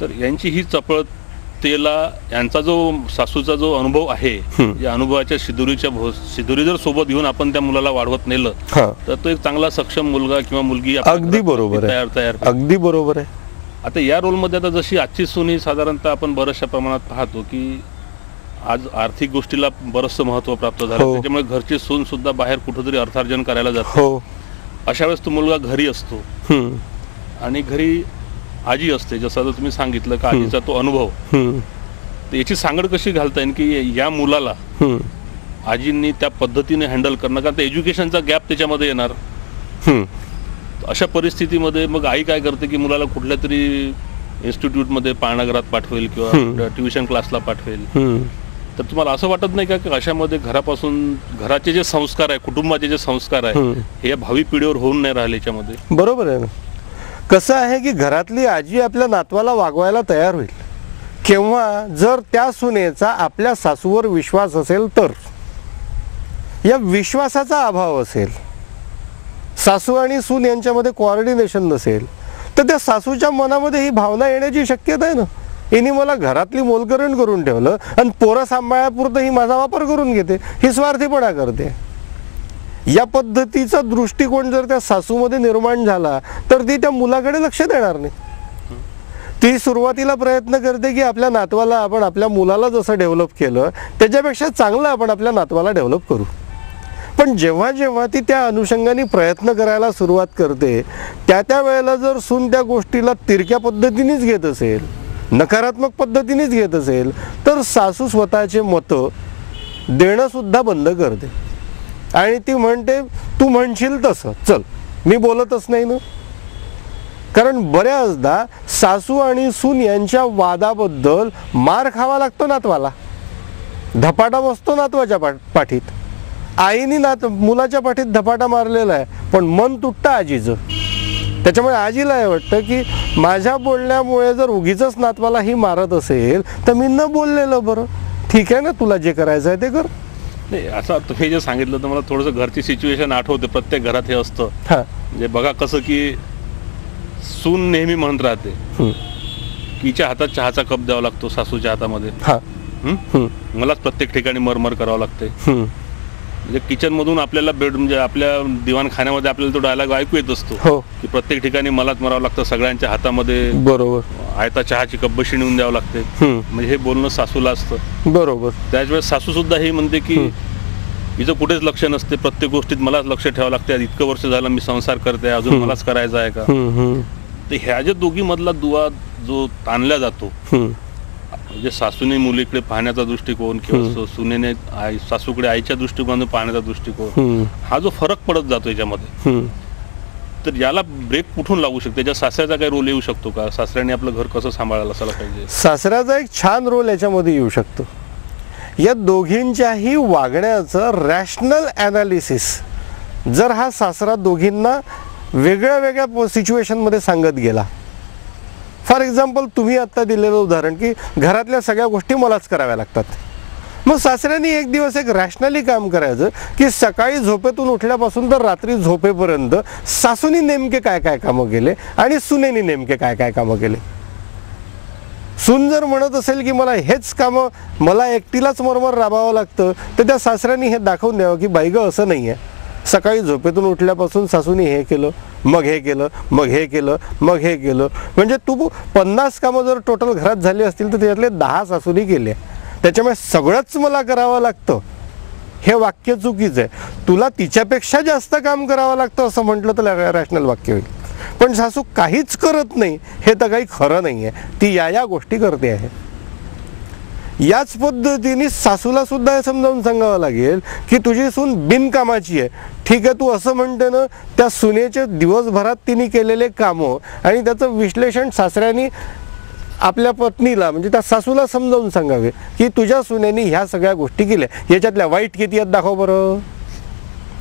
तर यांची ही चपळतेला यांचा जो सासूचा जो अनुभव आहे, या अनुभवाच्या शिदुरी जर सोबत घेऊन आपण त्या मुलाला वाढवत नेलं हा, तर तो एक चांगला सक्षम मुलगा किंवा मुलगी आपल्या अगदी घरात बरोबर आहे. तयार अगदी बरोबर आहे. आता या रोलमध्ये आता जशी आजची सून ही साधारणतः आपण बऱ्याचशा प्रमाणात पाहतो की आज आर्थिक गोष्टीला बरंचसं महत्त्व प्राप्त झालं, हो. त्याच्यामुळे घरची सून सुद्धा बाहेर कुठेतरी अर्थार्जन करायला जातो. हो. अशा वेळेस तो मुलगा घरी असतो हम्म, आणि घरी आजी असते, जसं आता तुम्ही सांगितलं का आजीचा तो अनुभव, हम्म, तर याची सांगड कशी घालता येईल की या मुलाला हम्म, आजींनी त्या पद्धतीने हँडल करणं, कारण एज्युकेशनचा गॅप त्याच्यामध्ये येणार. हम्म, अशा परिस्थितीमध्ये मग आई काय करते की मुलाला कुठल्या तरी इन्स्टिट्यूटमध्ये पाळणाघरात पाठवेल किंवा ट्युशन क्लासला पाठवेल. हम्म. तर तुम्हाला असं वाटत नाही का की अशामध्ये घरापासून घराचे जे संस्कार आहे, कुटुंबाचे जे संस्कार आहे, हे या भावी पिढीवर होऊन नाही राहिले याच्यामध्ये? बरोबर आहे ना. कसं आहे की घरातली आजी आपल्या नातवाला वागवायला तयार होईल केव्हा जर त्या सुनेचा आपल्या सासूवर विश्वास असेल तर. या विश्वासाचा अभाव असेल, सासू आणि सून यांच्यामध्ये कोऑर्डिनेशन नसेल, तर त्या सासूच्या मनामध्ये ही भावना येण्याची शक्यता आहे ना, हिने मला घरातली मोलकरण करून ठेवलं आणि पोरं सांभाळण्यापुरतं ही माझा वापर करून घेते, ही स्वार्थीपणा करते. या पद्धतीचा दृष्टिकोन जर त्या सासूमध्ये निर्माण झाला तर ती त्या मुलाकडे लक्ष देणार नाही. ती सुरुवातीला प्रयत्न करते की आपल्या नातवाला आपण आपल्या मुलाला जसं डेव्हलप केलं त्याच्यापेक्षा चांगलं आपण आपल्या नातवाला डेव्हलप करू. पण जेव्हा जेव्हा ती त्या अनुषंगाने प्रयत्न करायला सुरुवात करते त्या वेळेला जर सून त्या गोष्टीला तिरक्या पद्धतीनेच घेत असेल, नकारात्मक पद्धतीनेच घेत असेल, तर सासू स्वतःचे मतं देणं सुद्धा बंद करते आणि ती म्हणते तू म्हणशील तसं चल, मी बोलतच नाही ना. कारण बऱ्याचदा सासू आणि सून यांच्या वादाबद्दल मार खावा लागतो नातवाला, धपाटा बसतो नातवाच्या पाठीत. आईने मुलाच्या पाठीत धपाटा मारलेला आहे पण मन तुटतं आजीचं. त्याच्यामुळे आजीला हे वाटतं की माझ्या बोलण्यामुळे जर उगीच नातवाला ही मारत असेल तर मी न बोललेलं बरं. ठीक आहे ना, तुला जे करायचं आहे ते कर. नाही, असं तुम्ही जे सांगितलं तर मला थोडंसं घरची सिच्युएशन आठवते. प्रत्येक घरात हे असतं. हां, म्हणजे बघा कसं की सून नेहमी म्हणत राहते की हिच्या हातात चहाचा कप द्यावा लागतो सासूच्या हातामध्ये. हां, मलाच प्रत्येक ठिकाणी मरमर करावं लागते. म्हणजे किचनमधून आपल्याला म्हणजे आपल्या दिवाणखान्यामध्ये आपल्याला तो डायलॉग ऐकू येत असतो हो, की प्रत्येक ठिकाणी मलाच मरावं लागतं, सगळ्यांच्या हातामध्ये बरोबर. आयता चहाची कब्बशी नेऊन द्यावं लागते. म्हणजे हे बोलणं सासूला असतं. बरोबर. त्याच वेळेस सासू सुद्धा हे म्हणते की हिचं कुठेच लक्ष नसते, प्रत्येक गोष्टीत मलाच लक्ष ठेवावं लागते. इतकं वर्ष झालं मी संसार करते, अजून मलाच करायचा आहे का? तर ह्या ज्या दोघी मधला दुवा जो ताणला जातो, म्हणजे सासूने मुलीकडे पाहण्याचा दृष्टिकोन किंवा सुनेने सासूकडे आईच्या दृष्टिकोनाने पाहण्याचा दृष्टिकोन, हा जो फरक पडत जातो याच्यामध्ये, तर याला ब्रेक कुठून लागू शकते? त्याच्या सासऱ्याचा काही रोल येऊ शकतो का? सासऱ्याने आपलं घर कसं सांभाळायला असायला पाहिजे? सासऱ्याचा एक छान रोल याच्यामध्ये येऊ शकतो. या दोघींच्याही वागण्याचं रॅशनल ॲनालिसिस जर हा सासरा दोघींना वेगळ्या वेगळ्या सिच्युएशनमध्ये सांगत गेला. फॉर एक्झाम्पल तुम्ही आत्ता दिलेलं उदाहरण की घरातल्या सगळ्या गोष्टी मलाच कराव्या लागतात, मग सासऱ्यांनी एक दिवस एक रॅशनली काम करायचं की सकाळी झोपेतून उठल्यापासून तर रात्री झोपेपर्यंत सासूनी नेमके काय काय कामं केले आणि सुनेनी नेमके काय काय कामं केले. सून जर म्हणत असेल की मला हेच कामं मला एकटीलाच मरमर राबावं लागतं, तर त्या सासऱ्यांनी हे दाखवून द्यावं की बाई गं असं नाही आहे. सकाळी झोपेतून उठल्यापासून सासूनी हे केलं, मग हे केलं, मग हे केलं, मग हे केलं. म्हणजे तू 50 कामं जर टोटल घरात झाली असतील तर त्याच्यातले 10 सासूनी केले. त्याच्यामुळे सगळंच मला करावं लागतं हे वाक्य चुकीचं आहे. तुला तिच्यापेक्षा जास्त काम करावं लागतं असं म्हटलं तर रॅशनल वाक्य होईल. पण सासू काहीच करत नाही हे तर काही खरं नाही आहे. ती या गोष्टी करते आहे. याच पद्धतीने सासूला सुद्धा हे समजावून सांगावं लागेल की तुझी सून बिनकामाची आहे. ठीक आहे, तू असं म्हणते ना, त्या सुनेचे दिवसभरात तिने केलेले कामं आणि त्याचं विश्लेषण सासऱ्याने आपल्या पत्नीला म्हणजे त्या सासूला समजावून सांगावे की तुझ्या सुनेने ह्या सगळ्या गोष्टी केल्या, याच्यातल्या वाईट किती आहेत दाखव बरं,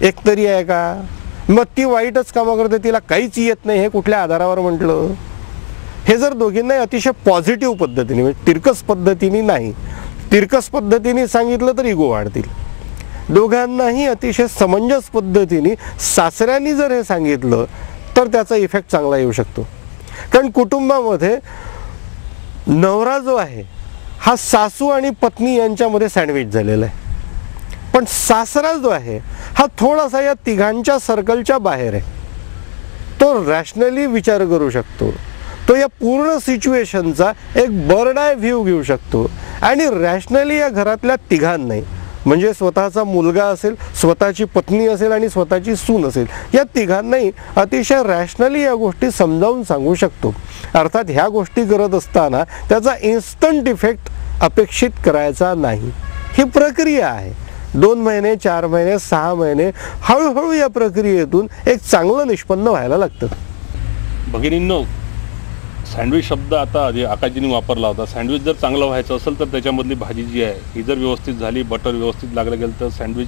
एक तरी आहे का? मग ती वाईटच कामं करते, तिला काहीच येत नाही हे कुठल्या आधारावर म्हटलं? हे जर दोघींनाही अतिशय पॉझिटिव्ह पद्धतीने, म्हणजे तिरकस पद्धतीने नाही, तिरकस पद्धतीने सांगितलं तर इगो वाढतील, दोघांनाही अतिशय समंजस पद्धतीने सासऱ्यांनी जर हे सांगितलं तर त्याचा इफेक्ट चांगला येऊ शकतो. कारण कुटुंबामध्ये नवरा जो आहे हा सासू आणि पत्नी यांच्यामध्ये सँडविच झालेला आहे, पण सासरा जो आहे हा थोडासा या तिघांच्या सर्कलच्या बाहेर आहे. तो रॅशनली विचार करू शकतो, तो या पूर्ण सिच्युएशनचा एक बर्ड आय व्ह्यू घेऊ शकतो आणि रॅशनली या घरातल्या तिघांनाही, म्हणजे स्वतःचा मुलगा असेल, स्वतःची पत्नी असेल आणि स्वतःची सून असेल, या तिघांनाही अतिशय रॅशनली या गोष्टी समजावून सांगू शकतो. अर्थात ह्या गोष्टी करत असताना त्याचा इन्स्टंट इफेक्ट अपेक्षित करायचा नाही. ही प्रक्रिया आहे. 2 महिने, 4 महिने, 6 महिने हळूहळू या प्रक्रियेतून एक चांगलं निष्पन्न व्हायला लागतं. भगिनींनो, सँडविच शब्द आता आधी आकाशजींनी वापरला होता. सँडविच जर चांगलं व्हायचं असेल तर त्याच्यामधली भाजी जी आहे ही जर व्यवस्थित झाली, बटर व्यवस्थित लागलं गेलं तर सँडविच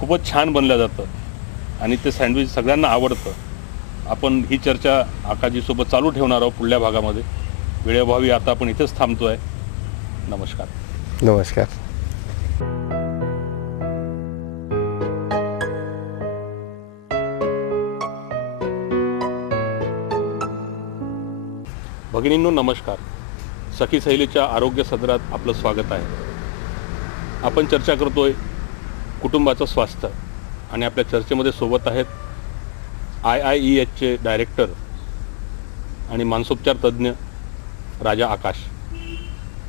खूपच छान बनलं जातं आणि ते सँडविच सगळ्यांना आवडतं. आपण ही चर्चा आकाशजीसोबत चालू ठेवणार आहोत पुढल्या भागामध्ये. वेळेअभावी आता आपण इथेच थांबतोय. नमस्कार. नमस्कार. भगिनींनो नमस्कार. सखी सहेलीच्या आरोग्य सदरात आपलं स्वागत आहे. आपण चर्चा करतोय कुटुंबाचं स्वास्थ्य आणि आपल्या चर्चेमध्ये सोबत आहेत IIEHचे डायरेक्टर आणि मानसोपचार तज्ज्ञ राजा आकाश.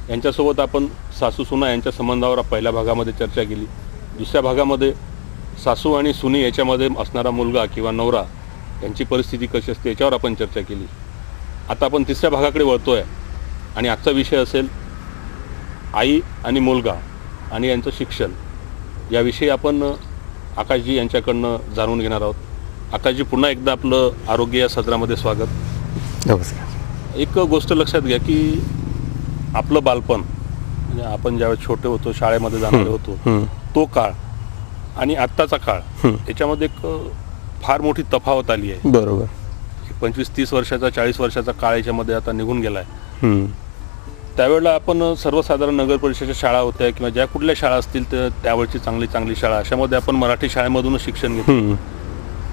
यांच्यासोबत आपण सासू सुना यांच्या संबंधावर पहिल्या भागामध्ये चर्चा केली. दुसऱ्या भागामध्ये सासू आणि सुनी याच्यामध्ये असणारा मुलगा किंवा नवरा यांची परिस्थिती कशी असते याच्यावर आपण चर्चा केली. आता आपण तिसऱ्या भागाकडे वळतोय आणि आजचा विषय असेल आई आणि मुलगा आणि यांचं शिक्षण. याविषयी आपण आकाशजी यांच्याकडनं जाणून घेणार आहोत. आकाशजी, पुन्हा एकदा आपलं आरोग्य या सदरामध्ये स्वागत. नमस्कार. एक गोष्ट लक्षात घ्या की आपलं बालपण, म्हणजे आपण ज्यावेळेस छोटे होतो, शाळेमध्ये जाणारे होतो, तो काळ आणि आत्ताचा काळ याच्यामध्ये एक फार मोठी तफावत आली आहे. बरोबर. 25-30 वर्षाचा, 40 वर्षाचा काळ याच्यामध्ये आता निघून गेला आहे. त्यावेळेला आपण सर्वसाधारण नगर परिषदेच्या शाळा होत्या किंवा ज्या कुठल्या शाळा असतील तर त्यावेळची चांगली शाळा, अशामध्ये आपण मराठी शाळेमधूनच शिक्षण घेतो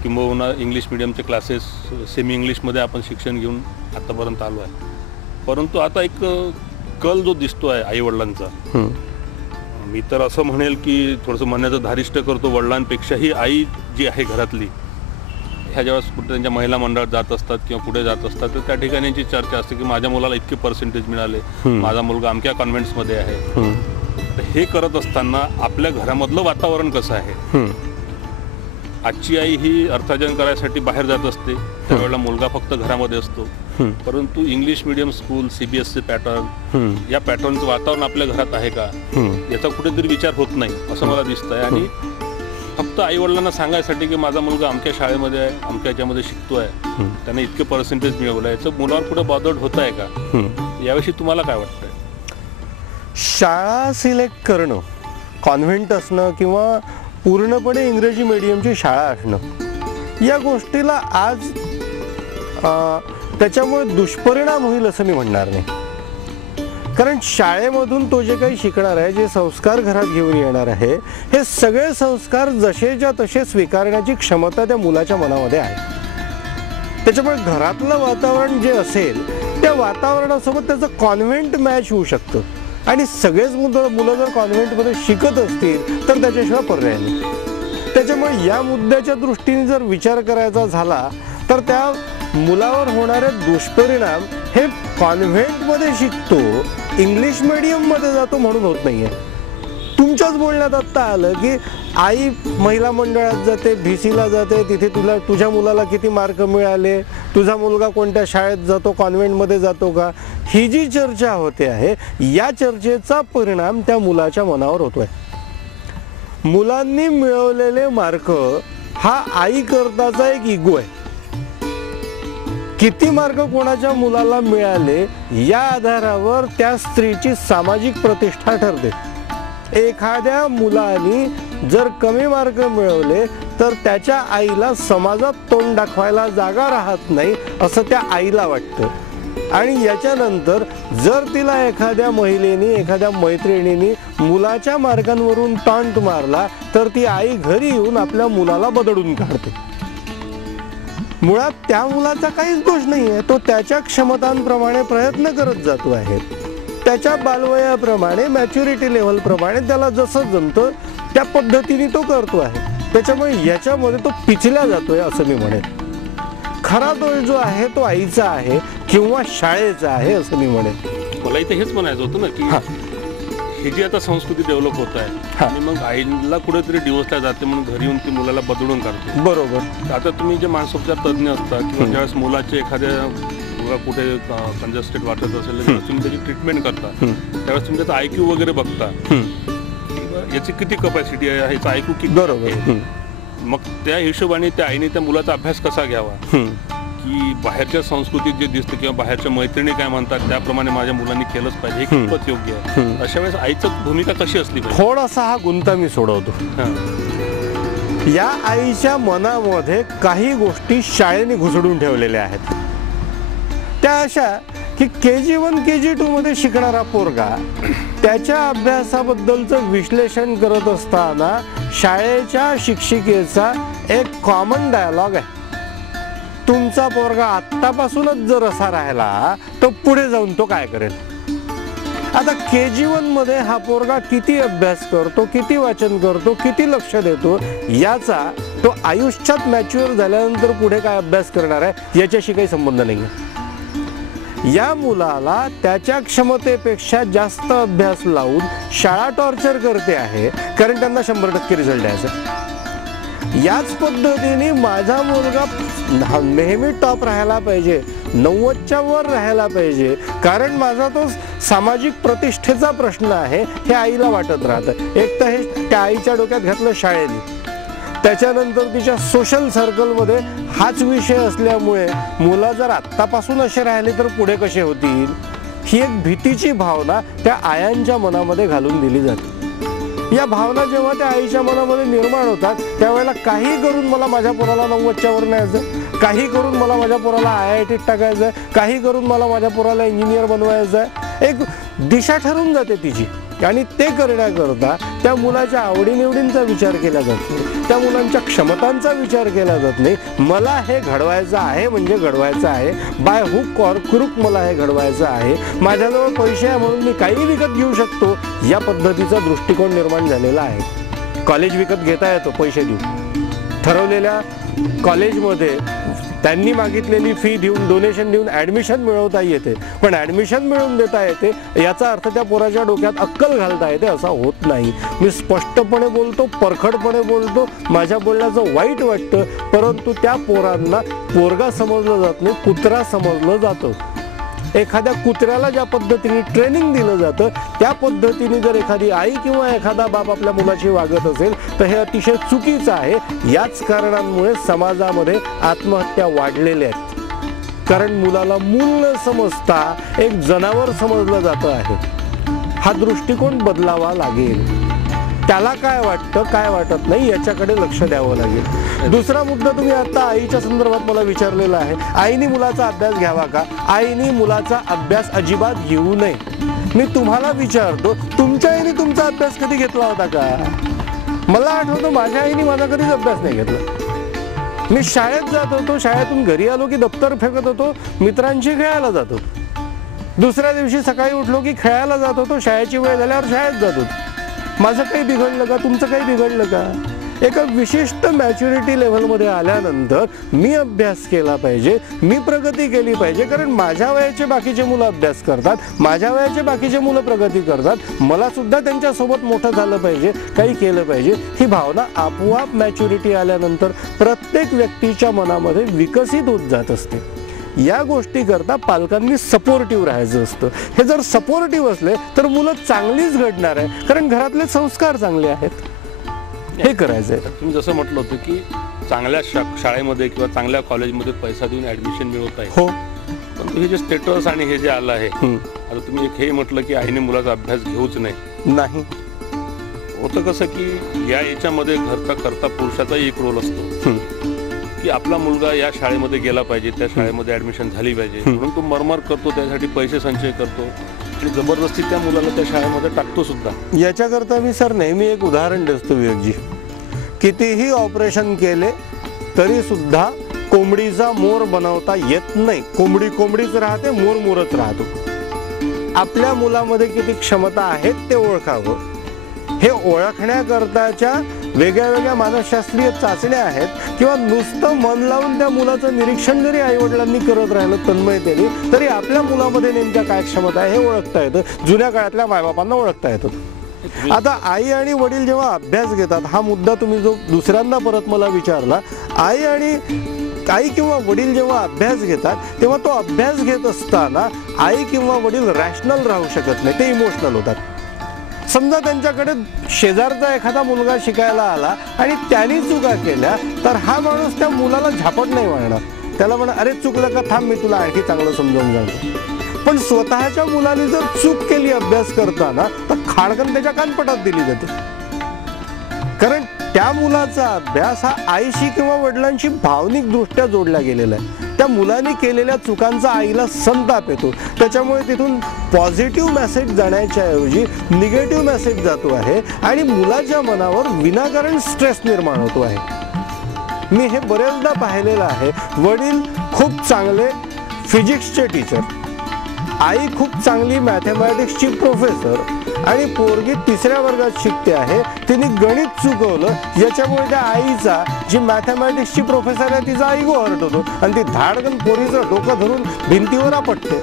किंबहुना इंग्लिश मिडियमचे क्लासेस, सेमी इंग्लिशमध्ये आपण शिक्षण घेऊन आतापर्यंत आलो आहे. परंतु आता एक कल जो दिसतो आहे आईवडिलांचा, मी तर असं म्हणेल की थोडंसं म्हणण्याचं धारिष्ट करतो, वडिलांपेक्षाही आई जी आहे घरातली, ह्या जेव्हा कुठे त्यांच्या महिला मंडळात जात असतात किंवा पुढे जात असतात तर त्या ठिकाणी यांची चर्चा असते की माझ्या मुलाला इतके पर्सेंटेज मिळाले, माझा मुलगा अमक्या कॉन्व्हेंट्समध्ये आहे. हे करत असताना आपल्या घरामधलं वातावरण कसं आहे? आजची आई ही अर्थार्जन करायसाठी बाहेर जात असते, त्यावेळेला मुलगा फक्त घरामध्ये असतो. परंतु English medium school, CBSE pattern, या पॅटर्नचं वातावरण आपल्या घरात आहे का याचा कुठेतरी विचार होत नाही असं मला दिसतंय. आणि फक्त आई वडिलांना सांगायसाठी की माझा मुलगा अमक्या शाळेमध्ये आहे, अमक्या याच्यामध्ये शिकतोय, त्याने इतके पर्सेंटेज मिळवलं, याचं मुलावर कुठे बॉदर्ड होत आहे का? याविषयी तुम्हाला काय वाटतंय? शाळा सिलेक्ट करणं, कॉन्व्हेंट असणं किंवा पूर्णपणे इंग्रजी मीडियमची शाळा असणं, या गोष्टीला आज त्याच्यामुळे दुष्परिणाम होईल असं मी म्हणणार नाही. कारण शाळेमधून तो जे काही शिकणार आहे, जे संस्कार घरात घेऊन येणार आहे, हे सगळे संस्कार जसेच्या तसे स्वीकारण्याची क्षमता त्या मुलाच्या मनामध्ये आहे. त्याच्यामुळे घरातलं वातावरण जे असेल त्या वातावरणासोबत त्याचं कॉन्व्हेंट मॅच होऊ शकतं आणि सगळेच मुलं जर कॉन्व्हेंटमध्ये शिकत असतील तर त्याच्याशिवाय पर्याय नाही. त्याच्यामुळे या मुद्द्याच्या दृष्टीने जर विचार करायचा झाला तर त्या मुलावर होणारे दुष्परिणाम हे कॉन्व्हेंटमध्ये शिकतो, इंग्लिश मीडियममध्ये जातो म्हणून होत नाही आहे. तुमच्याच बोलण्यात आत्ता आलं की आई महिला मंडळात जाते, VCला जाते, तिथे तुझ्या मुलाला किती मार्क मिळाले, तुझा मुलगा कोणत्या शाळेत जातो, कॉन्व्हेंटमध्ये जातो का, ही जी चर्चा होते आहे, या चर्चेचा परिणाम त्या मुलाच्या मनावर होतोय. मुलांनी मिळवलेले मार्क हा आई करताचा एक इगो आहे. किती मार्क कोणाच्या मुलाला मिळाले या आधारावर त्या स्त्रीची सामाजिक प्रतिष्ठा ठरते. एखाद्या मुलाने जर कमी मार्क मिळवले तर त्याच्या आईला समाजात तोंड दाखवायला जागा राहत नाही असं त्या आईला वाटतं. आणि याच्यानंतर जर तिला एखाद्या महिलेने एखाद्या मैत्रिणीने मुलाच्या मार्गांवरून टॉन्ट मारला तर ती आई घरी येऊन आपल्या मुलाला बदडून काढते. मुळात त्या मुलाचा काहीच दोष नाही आहे. तो त्याच्या क्षमतांप्रमाणे प्रयत्न करत जातो आहे. त्याच्या बालवयाप्रमाणे मॅच्युरिटी लेव्हलप्रमाणे त्याला जसं जमतं त्या पद्धतीने तो करतो आहे. त्याच्यामुळे याच्यामध्ये तो पिचल्या जातोय असं मी म्हणेन. खरा दोष जो आहे तो आईचा आहे किंवा शाळेचा आहे असं मी म्हणेन. मला इथे हेच म्हणायचं होतं ना की ही जी आता संस्कृती डेव्हलप होत आहे आणि मग आईला कुठेतरी डिवोर्सला जाते म्हणून घरी येऊन ती मुलाला बदलून काढते. बरोबर. आता तुम्ही जे मानसोपचार तज्ज्ञ असता किंवा ज्यावेळेस मुलाचे एखाद्या मुलगा कुठे कंजस्टेड वाटत असेल तुम्ही त्याची ट्रीटमेंट करता त्यावेळेस तुम्ही त्याचा IQ वगैरे बघता, याची किती कपॅसिटी आहे ह्याचा IQ किती. बरोबर. मग त्या हिशोबाने त्या आईने त्या मुलाचा अभ्यास कसा घ्यावा की बाहेरच्या संस्कृतीत जे दिसतं किंवा बाहेरच्या मैत्रिणी काय म्हणतात त्याप्रमाणे माझ्या मुलांनी केलंच पाहिजे हे कितपत योग्य आहे. अशा वेळेस आईचं भूमिका कशी असली पाहिजे. थोडासा हा गुंता मी सोडवतो. या आईच्या मनामध्ये काही गोष्टी शाळेने घुसडून ठेवलेल्या आहेत. त्या अशा की KG1 KG2 मध्ये शिकणारा पोरगा त्याच्या अभ्यासाबद्दलचं विश्लेषण करत असताना शाळेच्या शिक्षिकेचा एक कॉमन डायलॉग आहे, तुमचा पोरगा आत्तापासूनच जर असा राहिला तर पुढे जाऊन तो काय करेल. आता KG1 मध्ये हा पोरगा किती अभ्यास करतो, किती वाचन करतो, किती लक्ष देतो याचा तो आयुष्यात मॅच्युअर झाल्यानंतर पुढे काय अभ्यास करणार आहे याच्याशी काही संबंध नाही. या मुलाला त्याच्या क्षमतेपेक्षा जास्त अभ्यास लावून शाळा टॉर्चर करते आहे कारण त्यांना 100% रिझल्ट द्यायचा. याच पद्धतीने माझा मुलगा नेहमी टॉप राहायला पाहिजे, 90च्या वर राहायला पाहिजे कारण माझा तो सामाजिक प्रतिष्ठेचा प्रश्न आहे हे आईला वाटत राहतं. एक तर हे त्या आईच्या डोक्यात घातलं शाळेने, त्याच्यानंतर तिच्या सोशल सर्कलमध्ये हाच विषय असल्यामुळे मुलं जर आत्तापासून असे राहिले तर पुढे कसे होतील ही एक भीतीची भावना त्या आयांच्या मनामध्ये घालून दिली जाते. या भावना जेव्हा त्या आईच्या मनामध्ये निर्माण होतात त्यावेळेला काही करून मला माझ्या पोराला 90च्या वर न्यायचं, काही करून मला माझ्या पोराला IITत टाकायचं आहे, काही करून मला माझ्या पोराला इंजिनियर बनवायचं आहे. एक दिशा ठरून जाते तिची आणि ते करण्याकरता त्या मुलाच्या आवडीनिवडींचा विचार केला जातो, त्या मुलांच्या क्षमतांचा विचार केला जात नाही. मला हे घडवायचं आहे म्हणजे घडवायचं आहे, बाय हुक ऑर क्रुक मला हे घडवायचं आहे, माझ्याजवळ पैसे आहे म्हणून मी काही विकत घेऊ शकतो या पद्धतीचा दृष्टिकोन निर्माण झालेला आहे. कॉलेज विकत घेता येतो पैसे देऊन, ठरवलेल्या कॉलेजमध्ये त्यांनी मागितलेली फी देऊन डोनेशन देऊन ॲडमिशन मिळवता येते, पण ॲडमिशन मिळवून देता येते याचा अर्थ त्या पोराच्या डोक्यात अक्कल घालता येते असा होत नाही. मी स्पष्टपणे बोलतो, परखडपणे बोलतो, माझ्या बोलण्याचं वाईट वाटतं, परंतु त्या पोरांना पोरगा समजलं जात नाही, कुत्रा समजलं जातं. एखाद्या कुत्र्याला ज्या पद्धतीने ट्रेनिंग दिलं जातं त्या पद्धतीने जर एखादी आई किंवा एखादा बाप आपल्या मुलाशी वागत असेल तर हे अतिशय चुकीचं आहे. याच कारणांमुळे समाजामध्ये आत्महत्या वाढलेल्या आहेत कारण मुलाला मूल न समजता एक जनावर समजलं जातं आहे. हा दृष्टिकोन बदलावा लागेल. त्याला काय वाटतं काय वाटत नाही याच्याकडे लक्ष द्यावं लागेल. दुसरा मुद्दा तुम्ही आता आईच्या संदर्भात मला विचारलेला आहे, आईने मुलाचा अभ्यास घ्यावा का. आईने मुलाचा अभ्यास अजिबात घेऊ नये. मी तुम्हाला विचारतो, तुमच्या आईने तुमचा अभ्यास कधी घेतला होता का. मला आठवतं माझ्या आईने माझा कधीच अभ्यास नाही घेतला. मी शाळेत जात होतो, शाळेतून घरी आलो की दप्तर फेकत होतो, मित्रांशी खेळायला जात होतो. दुसऱ्या दिवशी सकाळी उठलो की खेळायला जात होतो, शाळेची वेळ झाल्यावर शाळेत जात होतो. माझं काही बिघडलं का, तुमचं काही बिघडलं का. एका विशिष्ट मॅच्युरिटी लेव्हलमध्ये आल्यानंतर मी अभ्यास केला पाहिजे, मी प्रगती केली पाहिजे कारण माझ्या वयाचे बाकीचे मुलं अभ्यास करतात, माझ्या वयाचे बाकीचे मुलं प्रगती करतात, मला सुद्धा त्यांच्यासोबत मोठं झालं पाहिजे, काही केलं पाहिजे. ही भावना आपोआप मॅच्युरिटी आल्यानंतर प्रत्येक व्यक्तीच्या मनामध्ये विकसित होत जात असते. या गोष्टी करता पालकांनी सपोर्टिव्ह राहायचं असतं. हे जर सपोर्टिव्ह असले तर मुलं चांगलीच घडणार आहे कारण घरातले संस्कार चांगले आहेत. हे करायचं आहे. तुम्ही जसं म्हटलं होतं की चांगल्या शाळेमध्ये किंवा चांगल्या कॉलेजमध्ये पैसा देऊन ॲडमिशन मिळवत आहे. हो, पण हे जे स्टेटस आणि हे जे आलं आहे, आता तुम्ही एक हे म्हटलं की आईने मुलाचा अभ्यास घेऊच नाही. होतं कसं की या याच्यामध्ये घरचा करता पुरुषाचाही एक रोल असतो. की आपला मुलगा या शाळेमध्ये गेला पाहिजे, त्या शाळेमध्ये ॲडमिशन झाली पाहिजे, म्हणून तो मरमर करतो, त्यासाठी पैसे संचय करतो आणि जबरदस्ती त्या मुलाला त्या शाळेमध्ये टाकतो सुद्धा. याच्याकरता मी सर नेहमी एक उदाहरण देतो विवेकजी. कितीही ऑपरेशन केले तरी सुद्धा कोंबडीचा मोर बनवता येत नाही. कोंबडी कोंबडीच राहते, मोर मोरच राहतो. आपल्या मुलामध्ये किती क्षमता आहेत ते ओळखावं. हे ओळखण्याकरताच्या वेगळ्या वेगळ्या मानसशास्त्रीय चाचण्या आहेत, किंवा नुसतं मन लावून त्या मुलाचं निरीक्षण जरी आईवडिलांनी करत राहिलं तन्मयतेने, तरी आपल्या मुलामध्ये नेमक्या काय क्षमता आहे हे ओळखता येतं. जुन्या काळातल्या मायबापांना ओळखता येतं. आता आई आणि वडील जेव्हा अभ्यास घेतात, हा मुद्दा तुम्ही जो दुसऱ्यांदा परत मला विचारला, आई किंवा वडील जेव्हा अभ्यास घेतात तेव्हा तो अभ्यास घेत असताना आई किंवा वडील रॅशनल राहू शकत नाही, ते इमोशनल होतात. समजा त्यांच्याकडे शेजारचा एखादा मुलगा शिकायला आला आणि त्याने चुका केल्या, तर हा माणूस त्या मुलाला झापट नाही मारणार. त्याला म्हणा, अरे चुकलं का, थांब मी तुला आणखी चांगलं समजावून सांगतो. पण स्वतःच्या मुलाने जर चूक केली अभ्यास करताना, तर खाडकन त्याच्या कानपटात दिली जाते. कारण त्या मुलाचा अभ्यास हा आईशी किंवा वडिलांशी भावनिक दृष्ट्या जोडला गेलेला आहे. त्या मुलाने केलेल्या चुकांचा आईला संताप येतो. त्याच्यामुळे तिथून पॉझिटिव्ह मेसेज जाण्याच्या ऐवजी निगेटिव्ह मेसेज जातो आहे आणि मुलाच्या मनावर विनाकारण स्ट्रेस निर्माण होतो आहे. मी हे बरेचदा पाहिलेलं आहे. वडील खूप चांगले फिजिक्सचे टीचर, आई खूप चांगली मॅथमॅटिक्सची प्रोफेसर, आणि पोरगी 3ऱ्या वर्गात शिकते आहे, तिने गणित चुकवलं, याच्यामुळे त्या आईचा, जी मॅथमॅटिक्सची प्रोफेसर आहे, तिचा इगो हर्ट होतो आणि ती धाडकन पोरीचं डोकं धरून भिंतीवर आपटते.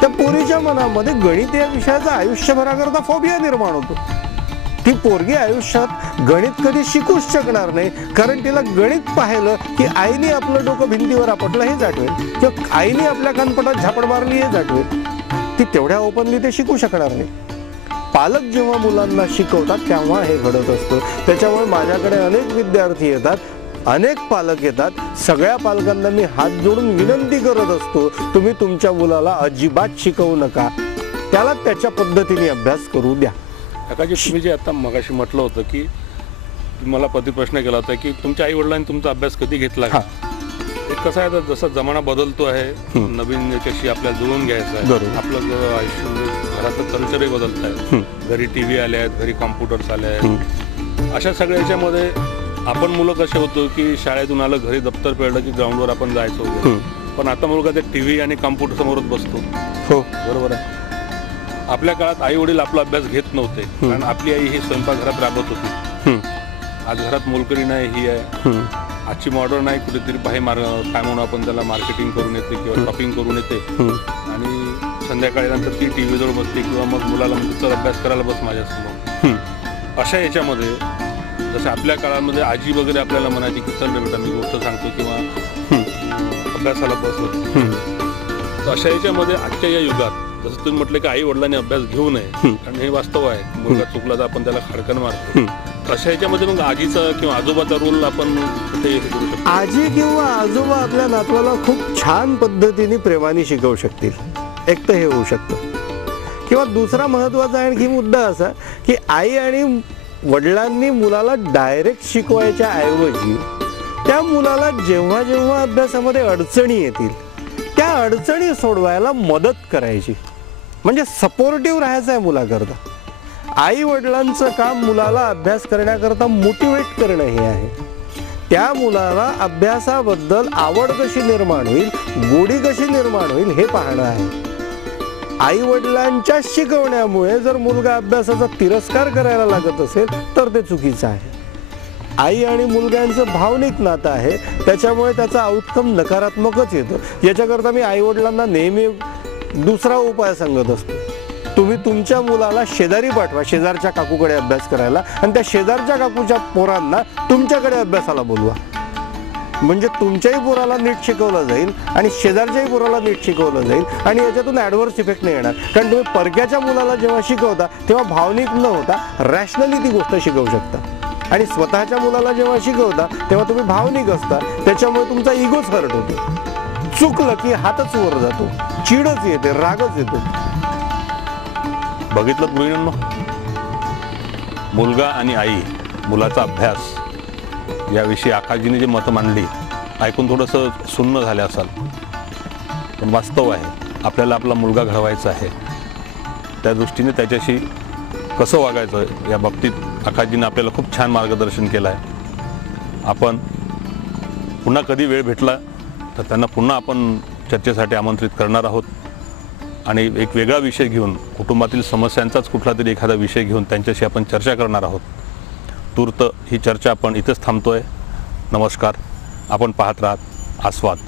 त्या पोरीच्या मनामध्ये गणित या विषयाचा आयुष्यभराकरता फोबिया निर्माण होतो. ती पोरगी आयुष्यात गणित कधी शिकूच शकणार नाही, कारण तिला गणित पाहिलं की आईने आपलं डोकं भिंतीवर आपटलं हे जाटवेल, किंवा आईने आपल्या कानपटात झापड मारली हे जाटवेल. ती तेवढ्या ओपनली ते शिकू शकणार नाही. पालक जेव्हा मुलांना शिकवतात तेव्हा हे घडत असतं. त्याच्यामुळे माझ्याकडे अनेक विद्यार्थी येतात, अनेक पालक येतात. सगळ्या पालकांना मी हात जोडून विनंती करत असतो, तुम्ही तुमच्या मुलाला अजिबात शिकवू नका, त्याला त्याच्या पद्धतीने अभ्यास करू द्या. काकाजी, तुम्ही जे आता मगाशी म्हटलं होतं की मला प्रश्न केला होता की तुमच्या आई वडिलांनी तुमचा अभ्यास कधी घेतला का? एक कसं आहे, जसा जमाना बदलतो आहे, नवीन याच्याशी आपल्याला जुळून घ्यायचं आहे. आपलं आयुष्य, घरातलं कल्चरही बदलत आहे. घरी TV आले आहेत, घरी कॉम्प्युटर्स आले आहेत. अशा सगळ्या याच्यामध्ये आपण मुलं कसे होतो की शाळेतून आलं, घरी दप्तर पेळलं की ग्राउंडवर आपण जायचो वगैरे. पण आता मुलगा ते TV आणि कॉम्प्युटर समोरच बसतो. हो, बरोबर आहे. आपल्या काळात आई वडील आपला अभ्यास घेत नव्हते, कारण आपली आई ही स्वयंपाकघरात राबत होती. आज घरात मोलकरी नाही ही आहे. आजची मॉडर्न आहे, कुठेतरी बाहेर काय म्हणून आपण त्याला मार्केटिंग करून येते किंवा शॉपिंग करून येते, आणि संध्याकाळी नंतर ती TV जवळ बसते, किंवा मग मुलाला म्हणजे चल अभ्यास करायला बस माझ्यासमोर. अशा याच्यामध्ये जसं आपल्या काळामध्ये आजी वगैरे आपल्याला म्हणायची की चल रे बेटा मी गोष्ट सांगतो, किंवा अभ्यासाला बस. तर अशा याच्यामध्ये आजच्या या युगात जसं तुम्ही म्हटलं की आई वडिलांनी अभ्यास घेऊ नये, कारण हे वास्तव आहे, मुलगा चुकला तर आपण त्याला खडकन मारतो. अशा याच्यामध्ये मग आजीचा किंवा आजोबाचा रोल आपण कुठे करू शकतो? आजी किंवा आजोबा आपल्या नातवाला खूप छान पद्धतीने प्रेमाने शिकवू शकतील. एक तर हे होऊ शकतं. किंवा दुसरा महत्त्वाचा आणखी मुद्दा असा की आई आणि वडिलांनी मुलाला डायरेक्ट शिकवायच्या ऐवजी त्या मुलाला जेव्हा जेव्हा अभ्यासामध्ये अडचणी येतील त्या अडचणी सोडवायला मदत करायची, म्हणजे सपोर्टिव्ह राहायचं आहे मुलाकरता. आई वडिलांचं काम मुलाला अभ्यास करण्याकरता मोटिवेट करणं हे आहे. त्या मुलाला अभ्यासाबद्दल आवड कशी निर्माण होईल, गोडी कशी निर्माण होईल हे पाहणं आहे. आई वडिलांच्या शिकवण्यामुळे जर मुलगा अभ्यासाचा तिरस्कार करायला लागत असेल तर ते चुकीचं आहे. आई आणि मुलग्यांचं भावनिक नातं आहे, त्याच्यामुळे त्याचा आउटकम नकारात्मकच येतो. याच्याकरता मी आई वडिलांना नेहमी दुसरा उपाय सांगत असतो. तुम्ही तुमच्या मुलाला शेजारी पाठवा, शेजारच्या काकूकडे अभ्यास करायला, आणि त्या शेजारच्या काकूच्या पोरांना तुमच्याकडे अभ्यासाला बोलवा. म्हणजे तुमच्याही पोराला नीट शिकवलं जाईल आणि शेजारच्याही पोराला नीट शिकवलं जाईल, आणि याच्यातून ॲडव्हर्स इफेक्ट नाही येणार. कारण तुम्ही परक्याच्या मुलाला जेव्हा शिकवता तेव्हा भावनिक न होता रॅशनली ती गोष्ट शिकवू शकता, आणि स्वतःच्या मुलाला जेव्हा शिकवता तेव्हा तुम्ही भावनिक असता, त्याच्यामुळे तुमचा इगोच हर्ट होतो. चुकलं की हातच वर जातो, चिडच येते, रागच येतो. बघितलं गृहिणींनो, मुलगा आणि आई, मुलाचा अभ्यास याविषयी आकाशजींनी जे मतं मांडली ऐकून थोडंसं सुन्न झाले असाल, पण वास्तव आहे आपल्याला आपला मुलगा घडवायचा आहे. त्या दृष्टीने त्याच्याशी कसं वागायचं या बाबतीत आकाशजींनी आपल्याला खूप छान मार्गदर्शन केलं आहे. आपण पुन्हा कधी वेळ भेटला तर त्यांना पुन्हा आपण चर्चेसाठी आमंत्रित करणार आहोत आणि एक वेगळा विषय घेऊन, कुटुंबातील समस्यांचाच कुठला तरी एखादा विषय घेऊन त्यांच्याशी आपण चर्चा करणार आहोत. तूर्त ही चर्चा आपण इथेच थांबतोय. नमस्कार. आपण पाहत राहत आस्वाद.